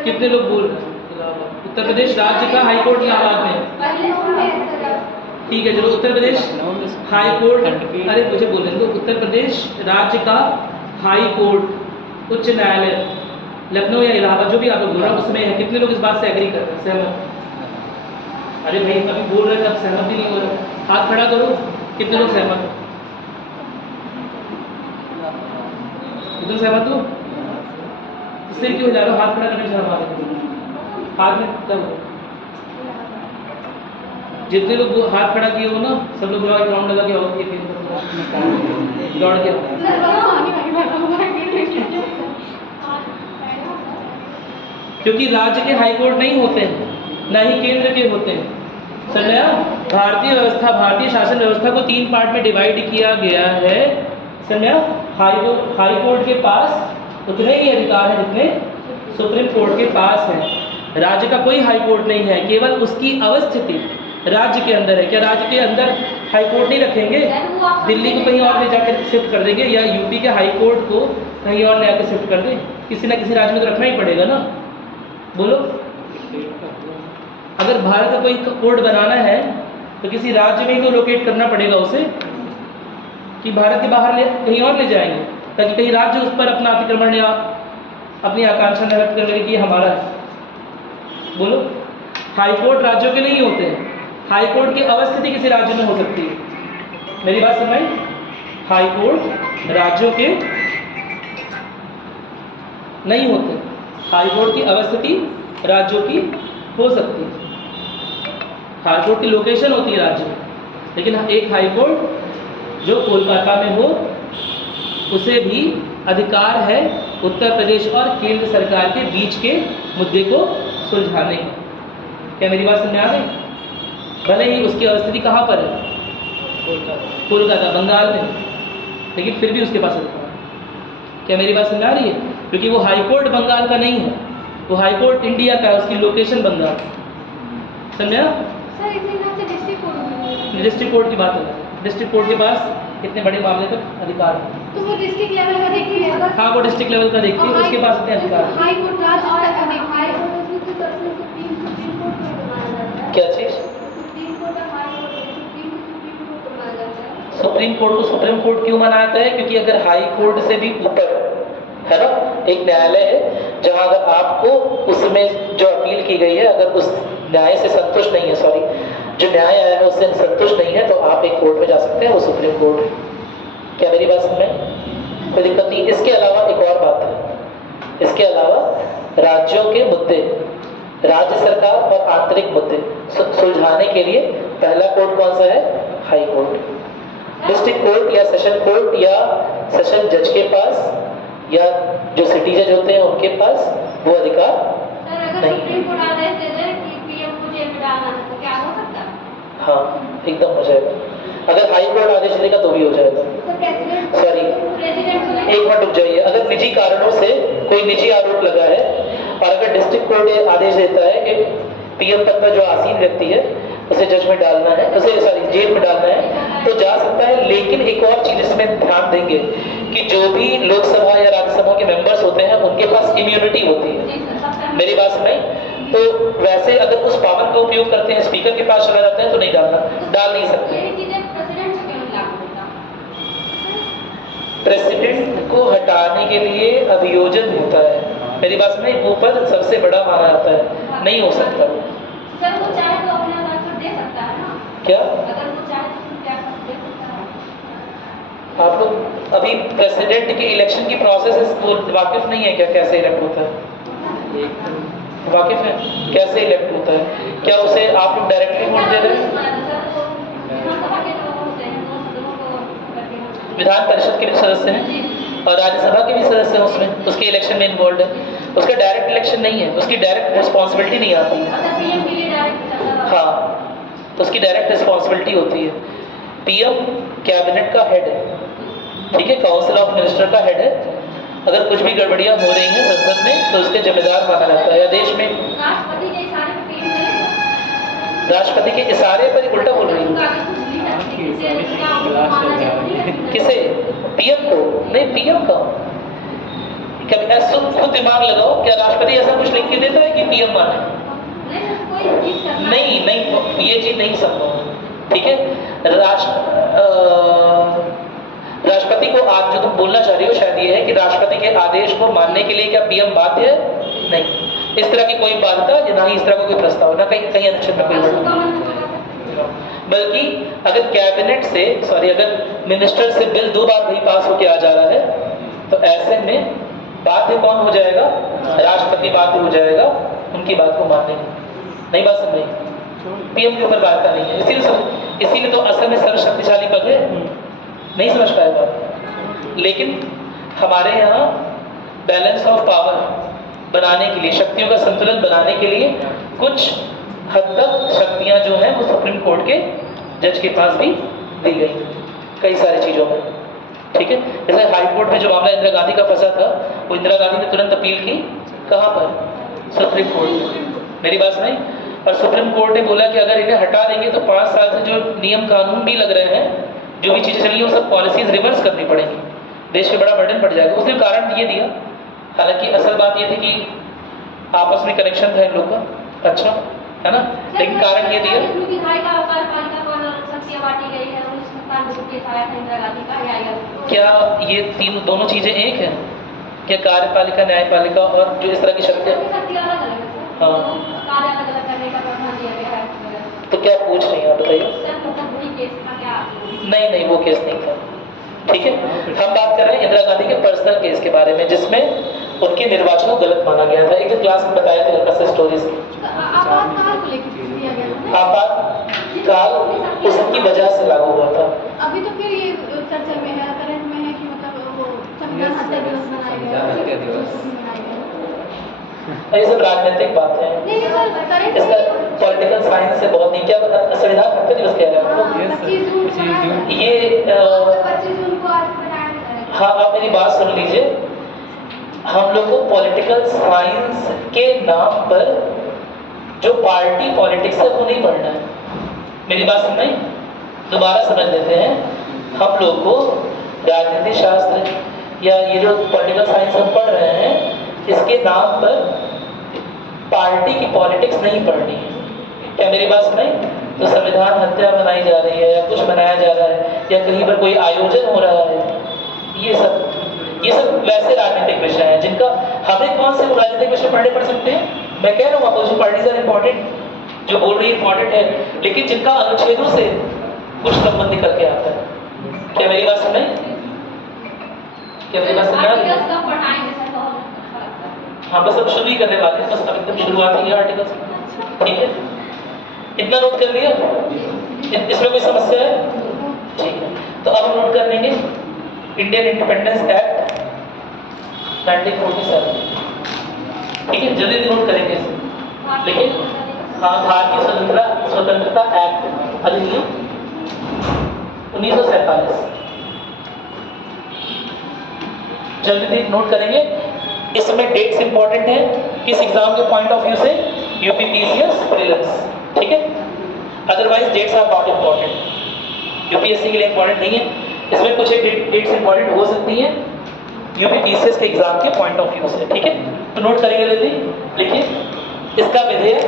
कितने लोग बोल रहे हैं? उत्तर प्रदेश राज्य का हाई कोर्ट इलाहाबाद में। ठीक है, चलो उत्तर प्रदेश हाई कोर्ट, अरे मुझे बोलने दो, उत्तर प्रदेश राज्य का हाई कोर्ट, उच्च न्यायालय लखनऊ या इलाहाबाद, जो भी आप लोग बोल रहे हैं उसमें है। कितने लोग इस बात से एग्री कर रहे हैं, सहमत? अरे भाई अभी बोल रहे थे, अब सहमत ही नहीं हो रहे, हाथ खड़ा करो, कितने लोग सहमत हो? एकदम सहमत हो? सिर क्यों हिला रहे हो? हाथ खड़ा करने से हमारे हाथ में तब जितने लोग हाथ खड़ा किए हो ना, सब लोग एक राउंड लगा के आओ, दौड़ के। क्योंकि राज्य के हाई कोर्ट नहीं होते हैं, ना ही केंद्र के होते हैं। समझा? भारतीय व्यवस्था, भारतीय शासन व्यवस्था को 3 पार्ट में डिवाइड किया गया है। समझा? हाई कोर्ट के पास उतने ही अधिकार हैं जितने सुप्रीम कोर्ट के पास हैं। राज्य का कोई हाई कोर्ट नहीं है, केवल उसकी अवस्थिति राज्य के अंदर है। क्या राज्य के अंदर हाई कोर्ट नहीं रखेंगे? दिल्ली को कहीं और ले जाकर शिफ्ट कर देंगे, या यूपी के हाई कोर्ट को कहीं और ले जाकर शिफ्ट कर दें? किसी ना किसी राज्य में तो रखना ही पड़ेगा ना, बोलो। अगर भारत का कोई कोर्ट बनाना है तो किसी राज्य में ही तो लोकेट करना पड़ेगा उसे, कि भारत के बाहर कहीं और ले जाएंगे, ताकि कहीं राज्य उस पर अपना अतिक्रमण या अपनी आकांक्षा न व्यक्त करने की हमारा है, बोलो। हाई कोर्ट राज्यों के नहीं होते हैं। हाई कोर्ट की अवस्थिति किसी राज्य में हो सकती है। मेरी बात समझ? हाई कोर्ट राज्यों के नहीं होते। हाई कोर्ट की अवस्थिति राज्यों की हो सकती है। हाई कोर्ट की लोकेशन होती है राज्य में, लेकिन एक हाई कोर्ट जो कोलकाता में हो उसे भी अधिकार है उत्तर प्रदेश और केंद्र सरकार के बीच के मुद्दे को सुलझाने का। क्या मेरी बात समझ आ गई? भले ही उसकी अवस्थिति कहाँ पर है, कोलकाता बंगाल में, लेकिन फिर भी उसके पास अधिकार है। क्या मेरी बात समझ आ रही है? क्योंकि वो हाई कोर्ट बंगाल का नहीं है, वो हाई कोर्ट इंडिया का है, उसकी लोकेशन बंगाल। समझा? सर इसी नाम से डिस्ट्रिक्ट कोर्ट डिस्ट्रिक्ट कोर्ट की बात है। डिस्ट्रिक्ट कोर्ट के पास इतने बड़े मामले तक अधिकार है। तो वो डिस्ट्रिक्ट लेवल का देखिए अगर हाँ, वो डिस्ट्रिक्ट लेवल का देखती है, उसके पास इतने अधिकार है। हाई कोर्ट राज्य स्तर का देखिए, हाई कोर्ट उसमें तो सबसे सुप्रीम कोर्ट को माना जाता है। क्या चीज़? सुप्रीम कोर्ट और हाई कोर्ट सुप्रीम कोर्ट को माना जाता है। सुप्रीम कोर्ट को सुप्रीम कोर्ट क्यों माना जाता है? क्योंकि अगर हाई कोर्ट से भी ऊपर है ना एक न्यायालय है, जहां अगर आपको उसमें जो अपील की गई है अगर उस न्याय से संतुष्ट नहीं है, सॉरी, जो न्याय आया है उससे संतुष्ट नहीं है, तो आप एक कोर्ट में जा सकते हैं, वो सुप्रीम कोर्ट है। क्या मेरी बात समझ में? कोई दिक्कत नहीं। इसके अलावा एक और बात है, इसके अलावा राज्यों के मुद्दे, राज्य सरकार और आंतरिक मुद्दे सुलझाने के लिए पहला कोर्ट कौन सा है? High court. डिस्ट्रिक्ट कोर्ट या सेशन कोर्ट या सेशन जज के पास या जो सिटी जज होते हैं उनके पास वो अधिकार सर अगर नहीं। सुप्रीम कोर्ट आदेश दे दे कि पीएम को जेल में डालना है तो क्या हो सकता है? हाँ, एकदम हो जाएगा। अगर हाई कोर्ट आदेश देगा तो भी हो जाएगा। सर प्रेसिडेंट सॉरी, प्रेसिडेंट को एक मिनट रुक जाइए। अगर निजी कारणों से कोई निजी आरोप लगा है और अगर डिस्ट्रिक्ट कोर्ट आदेश देता है कि पीएम पद पर जो आसीन व्यक्ति है उसे जज में डालना है, उसे सॉरी जेल में डालना है, तो जा सकता है। लेकिन एक और चीज इसमें ध्यान देंगे कि जो भी लोकसभा या राज्यसभा के मेंबर्स होते हैं उनके पास इम्यूनिटी होती है। मेरी बात सुनाई? तो वैसे अगर उस पावर का उपयोग करते हैं, स्पीकर के पास चला जाता है तो नहीं डाल नहीं सकते। ये चीजें प्रेसिडेंट से क्यों नहीं लागू होता? प्रेसिडेंट को हटाने के लिए अभियोजन होता है। मेरी बात सुनाई? ऊपर सबसे बड़ा माना जाता है, नहीं हो सकता। सर वो चाहे तो अपना आंसर दे सकता है ना? क्या अगर वो चाहे तो क्या दे सकता है? आप लोग अभी प्रेसिडेंट के इलेक्शन की प्रोसेस को वाकिफ नहीं है क्या? कैसे इलेक्ट होता है? वाकिफ है कैसे इलेक्ट होता है? क्या उसे आप लोग डायरेक्टली वोट दे रहे हैं? विधान परिषद के भी सदस्य हैं और राज्यसभा के भी सदस्य हैं, उसमें उसके इलेक्शन में इन्वॉल्व है। उसका डायरेक्ट इलेक्शन नहीं है, उसकी डायरेक्ट रिस्पॉन्सिबिलिटी नहीं आती है। हाँ, तो उसकी डायरेक्ट रिस्पॉन्सिबिलिटी होती है। पीएम कैबिनेट का हेड है, ठीक है, काउंसिल ऑफ मिनिस्टर का हेड है। अगर कुछ भी गड़बड़ियां हो रही हैं संसद में तो उसके जिम्मेदार माना जाता है। या देश में राष्ट्रपति के इशारे पे पीएम चलेगा? राष्ट्रपति के इशारे पर उल्टा बोल रही है। किसे? पीएम को? नहीं, पीएम का कभी ऐसा खुद दिमाग लगाओ, क्या राष्ट्रपति ऐसा कुछ लिख के देता है कि पीएम माने? नहीं नहीं, ये चीज नहीं संभव। ठीक है, राष्ट्रपति को आज जो तुम बोलना चाह रही हो शायद ये है कि राष्ट्रपति के आदेश को मानने के लिए क्या पीएम बाध्य है? नहीं, इस तरह की कोई बाध्यता या ना ही इस तरह का कोई प्रस्ताव, ना कहीं कहीं अनुच्छेद में कोई, बल्कि अगर कैबिनेट से सॉरी अगर मिनिस्टर से बिल 2 बार भी पास होकर आ जा रहा है तो ऐसे में बाध्य कौन हो जाएगा? राष्ट्रपति बाध्य हो जाएगा उनकी बात को मानने में। नहीं बात समझ? पीएम के ऊपर बाध्यता नहीं है। इसीलिए तो असल में सर्वशक्तिशाली पद है। नहीं समझ पाएगा। लेकिन हमारे यहाँ बैलेंस ऑफ पावर बनाने के लिए, शक्तियों का संतुलन बनाने के लिए कुछ हद तक शक्तियां जो हैं वो सुप्रीम कोर्ट के जज के पास भी दी गई कई सारी चीज़ों में। ठीक है, जैसे हाई कोर्ट में जो मामला इंदिरा गांधी का फंसा था, वो इंदिरा गांधी ने तुरंत अपील की कहाँ पर? सुप्रीम कोर्ट में। मेरी बात सुनाई? और सुप्रीम कोर्ट ने बोला कि अगर इन्हें हटा देंगे तो 5 साल से जो नियम कानून भी लग रहे हैं, जो भी चीज़ें चली हैं वो सब पॉलिसीज रिवर्स करनी पड़ेंगी, देश पे बड़ा बर्डन पड़ जाएगा। उसने कारण ये दिया, हालांकि असल बात ये थी कि आपस में कनेक्शन था इन लोग का, अच्छा है ना, लेकिन कारण ये दिया क्या ये तीनों दोनों चीजें एक हैं? क्या कार्यपालिका, न्यायपालिका और जो इस तरह की शक्तियाँ? हाँ, तो क्या पूछ रही हैं आप बताइए? नहीं नहीं, वो केस नहीं था। ठीक है, हम बात कर रहे हैं इंदिरा गांधी के पर्सनल केस के बारे में, जिसमें उनके निर्वाचन को गलत माना गया था। एक दिन क्लास में बताया था हल्का सा स्टोरीज। आपातकाल उसकी वजह से लागू हुआ था। अभी तो फिर ये चर्चा में है, करंट में है कि मतलब वो संविधान हत्या दिवस मनाया गया। ये सब राजनीतिक बात है, नहीं सर, करंट इसका पॉलिटिकल साइंस से बहुत नहीं। क्या संविधान हत्या दिवस कह रहे हैं आप लोग? 25 जून को मनाया ये 25 जून को आज मनाया गया। हाँ, आप मेरी बात सुन लीजिए। हम लोग को पॉलिटिकल साइंस के नाम पर जो पार्टी पॉलिटिक्स है वो नहीं पढ़ना है। मेरी बात सुन रही? दोबारा समझ लेते हैं। हम लोग को राजनीति शास्त्र या ये जो पॉलिटिकल साइंस हम पढ़ रहे हैं, इसके नाम पर पार्टी की पॉलिटिक्स नहीं पढ़नी है। क्या मेरी बात सुनाई? तो संविधान हत्या मनाई जा रही है या कुछ मनाया जा रहा है या कहीं पर कोई आयोजन हो रहा है, ये सब वैसे राजनीतिक विषय हैं जिनका हमें कौन से राजनीतिक विषय पढ़ने पड़ सकते हैं। मैं कह रहा हूँ अपोजिशन पार्टीज आर इंपॉर्टेंट, जो बोल रही है इंपॉर्टेंट है, लेकिन जिनका अनुच्छेदों से कुछ संबंध निकल के आता है। क्या मेरी बात सुनाई? क्या मेरी बात सुनाई? हाँ, बस अब शुरू ही करने वाले हैं, बस अब एकदम शुरुआत ही है आर्टिकल्स। ठीक है, इतना नोट कर लिया? इसमें कोई समस्या है? ठीक है, तो अब हम नोट कर लेंगे इंडियन इंडिपेंडेंस एक्ट 1947। ठीक है, जल्दी नोट करेंगे इसे। लेकिन हाँ, भारतीय स्वतंत्रता एक्ट अधिनियम 1947 जल्दी नोट करेंगे। इसमें डेट्स इंपॉर्टेंट है किस एग्जाम के पॉइंट ऑफ व्यू से? UPPCS prelims. ठीक है, otherwise dates are not important. UPSC के लिए इंपॉर्टेंट नहीं है। इसमें कुछ एक डेट्स इंपॉर्टेंट हो सकती हैं यूपीपीसीएस के एग्जाम के पॉइंट ऑफ व्यू से। ठीक है, तो नोट करेंगे जल्दी। लिखिए, इसका विधेयक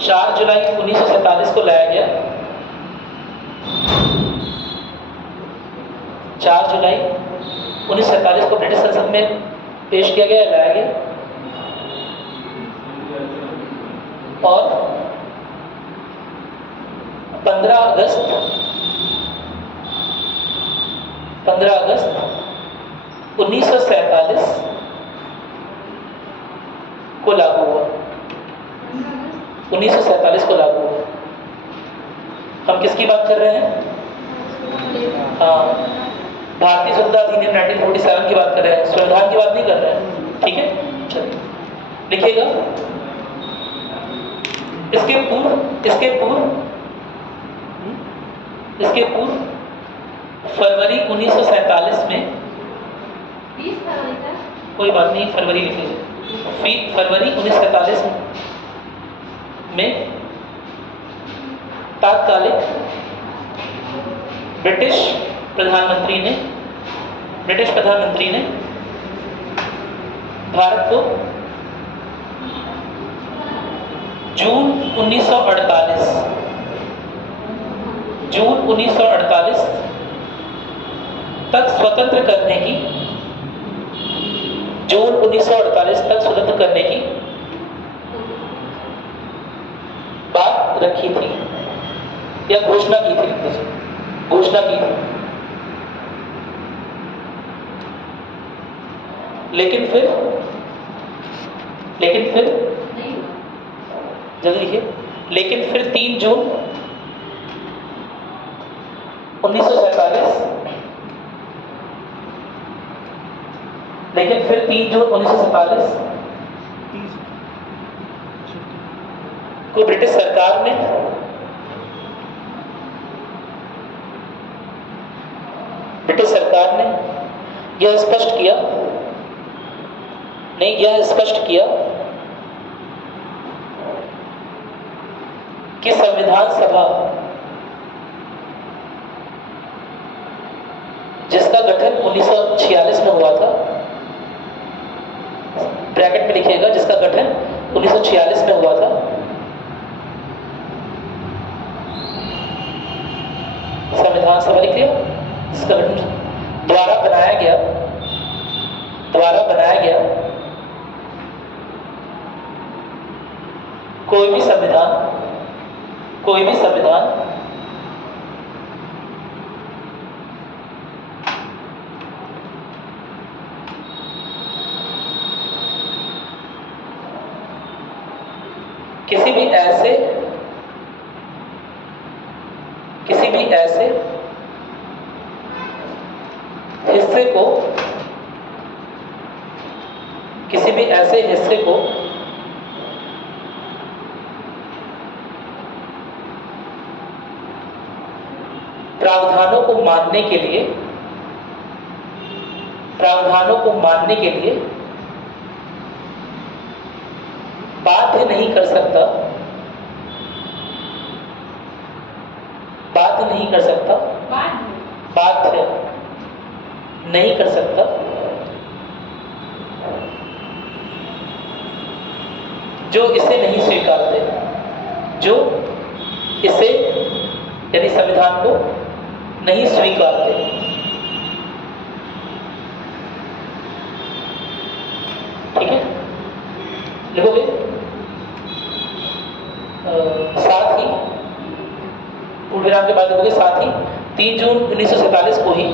4 जुलाई 1947 को लाया गया। 4 जुलाई 1947 को ब्रिटिश संसद में पेश किया गया, लाया गया, और 15 अगस्त 1947 को लागू हुआ। 1947 को लागू हुआ। हम किसकी बात कर रहे हैं? हाँ, भारतीय स्वतंत्रता अधिनियम 1947 की बात कर रहे हैं, संविधान की बात नहीं कर रहे हैं। ठीक है, चलिए लिखिएगा। इसके पूर्व फरवरी 1947 में, 20 फरवरी तक, कोई बात नहीं, फरवरी लिख लीजिए। फरवरी 1947 में तात्कालिक ब्रिटिश प्रधानमंत्री ने भारत को जून 1948 तक स्वतंत्र करने की बात रखी थी या घोषणा की थी। लेकिन फिर जल्दी लिखिए। लेकिन फिर 3 जून 1947 को ब्रिटिश सरकार ने यह स्पष्ट किया कि संविधान सभा, जिसका गठन 1946 में हुआ था, ब्रैकेट में लिखिएगा, जिसका गठन 1946 में हुआ था, संविधान सभा लिख लिया, जिसका गठन द्वारा बनाया गया द्वारा बनाया गया कोई भी संविधान किसी भी ऐसे हिस्से को प्रावधानों को मानने के लिए बाध्य नहीं कर सकता जो इसे नहीं स्वीकारते, यानी संविधान को नहीं स्वीकारते। ठीक है, लिखोगे। साथ ही पूर्ण विराम के बाद लिखोगे साथ ही 3 जून 1947 को ही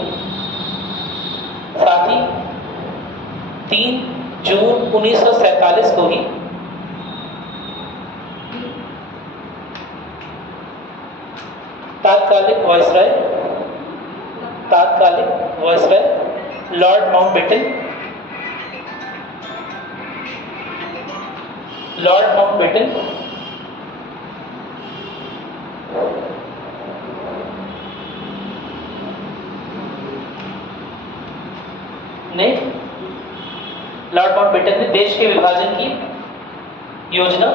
3 जून 1947 को ही तात्कालिक वायसराय लॉर्ड माउंटबेटन ने देश के विभाजन की योजना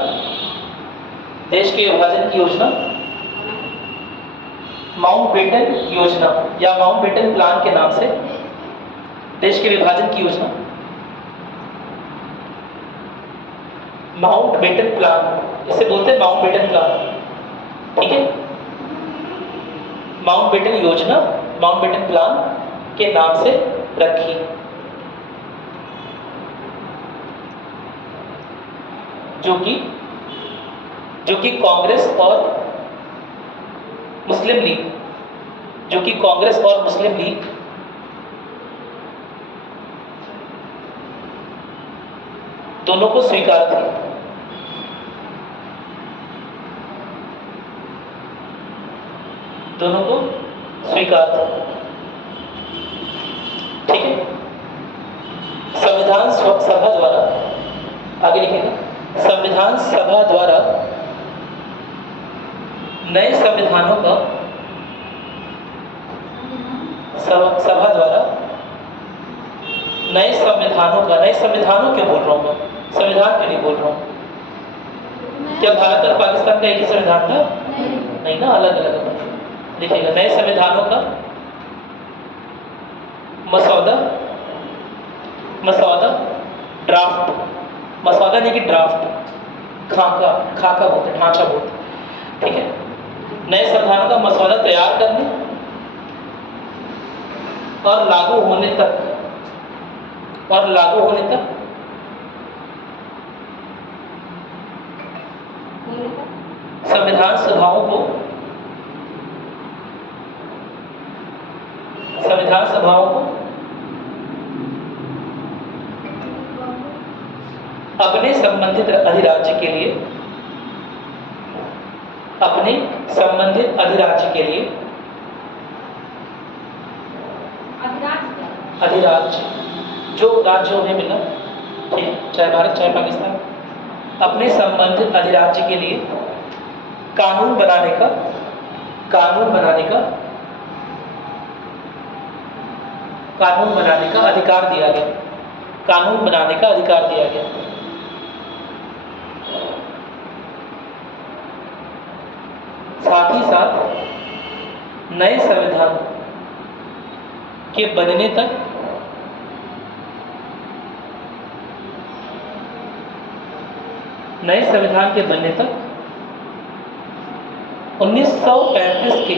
माउंटबेटन योजना या माउंटबेटन प्लान के नाम से देश के विभाजन की योजना माउंटबेटन प्लान, इसे बोलते हैं माउंटबेटन प्लान। ठीक है, माउंटबेटन योजना माउंटबेटन प्लान के नाम से रखी। जो कि कांग्रेस और मुस्लिम लीग दोनों को स्वीकार थी। ठीक है, संविधान सभा द्वारा, आगे लिखिएगा, संविधान सभा द्वारा नए संविधानों का नए संविधानों क्यों बोल रहा हूं मैं, संविधान क्यों नहीं बोल रहा हूं? क्या भारत और पाकिस्तान का एक ही संविधान था? नहीं ना, अलग अलग। देखिएगा, नए संविधानों का मसौदा नहीं कि ड्राफ्ट, खाका बोलते, ढांचा बोलते। ठीक है, नए संविधानों का मसौदा तैयार करने और लागू होने तक संविधान सभाओं को अपने संबंधित अधिराज्य के लिए अधिराज्य जो राज्य उन्हें मिला, ठीक, चाहे भारत चाहे पाकिस्तान, अपने संबंधित अधिराज्य के लिए कानून बनाने का अधिकार दिया गया। साथ ही साथ नए संविधान के बनने तक नए संविधान के बनने तक 1935 के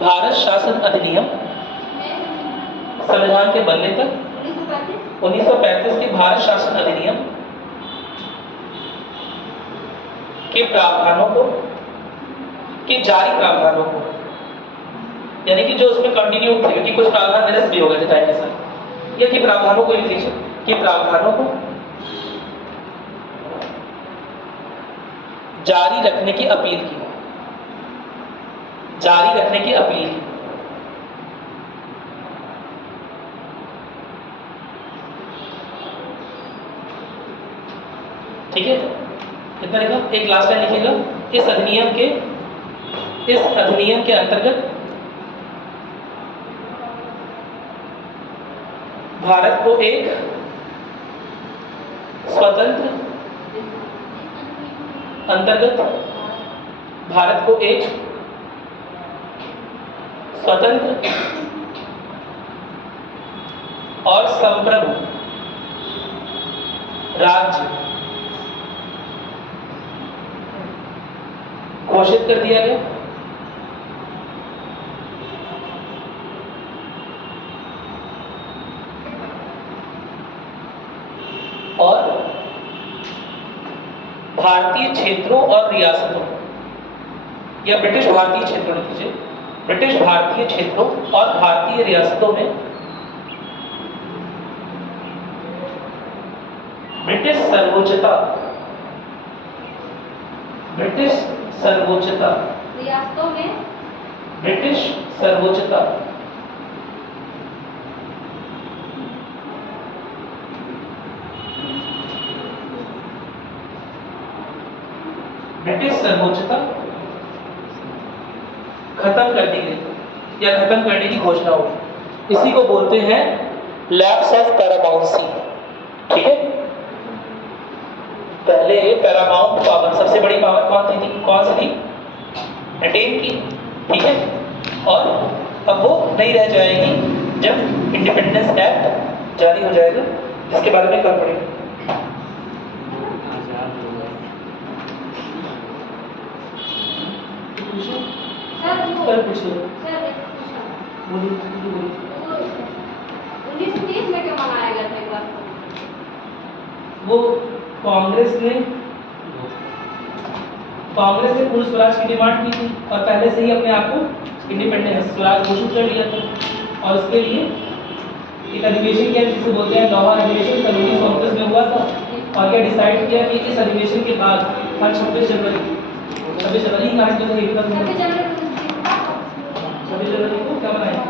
भारत शासन अधिनियम संविधान के बनने तक 1935 के भारत शासन अधिनियम के प्रावधानों को, के जारी प्रावधानों को, यानी कि जो उसमें कंटिन्यू थे, क्योंकि कुछ प्रावधान निरस्त भी हो गए थे टाइम के साथ, या कि प्रावधानों को लिख लीजिए कि प्रावधानों को जारी रखने की अपील की, जारी रखने की अपील की। ठीक है, कितना लिखा? एक लास्ट लाइन लिखिएगा, इस अधिनियम के अंतर्गत भारत को एक स्वतंत्र और संप्रभु राज्य घोषित कर दिया गया। और भारतीय क्षेत्रों और रियासतों, या ब्रिटिश भारतीय क्षेत्रों लिख लीजिए, ब्रिटिश भारतीय क्षेत्रों और भारतीय रियासतों में ब्रिटिश सर्वोच्चता रियासतों में ब्रिटिश सर्वोच्चता खत्म कर दी गई या खत्म करने की घोषणा हुई। इसी को बोलते हैं लैप्स ऑफ पैरामाउंसी। ठीक है, पहले पैरामाउंट पावर, सबसे बड़ी पावर कौन सी थी? ब्रिटेन की। ठीक है, और अब वो नहीं रह जाएगी जब इंडिपेंडेंस एक्ट जारी हो जाएगा, जिसके बारे में कल पढ़ेंगे। सर पूछिए। सर एक पूछना। बोलिए। 1930 में क्यों मनाया गया था एक बार? वो कांग्रेस ने पूर्ण स्वराज की डिमांड की थी और पहले से ही अपने आप को इंडिपेंडेंस स्वराज घोषित कर लिया था, और उसके लिए एक अधिवेशन किया जिसे बोलते हैं लाहौर अधिवेशन, 1929 में हुआ था। और क्या डिसाइड किया कि इस अधिवेशन के बाद हर 26 जनवरी ही आज जो है 26 जनवरी को क्या बनाया?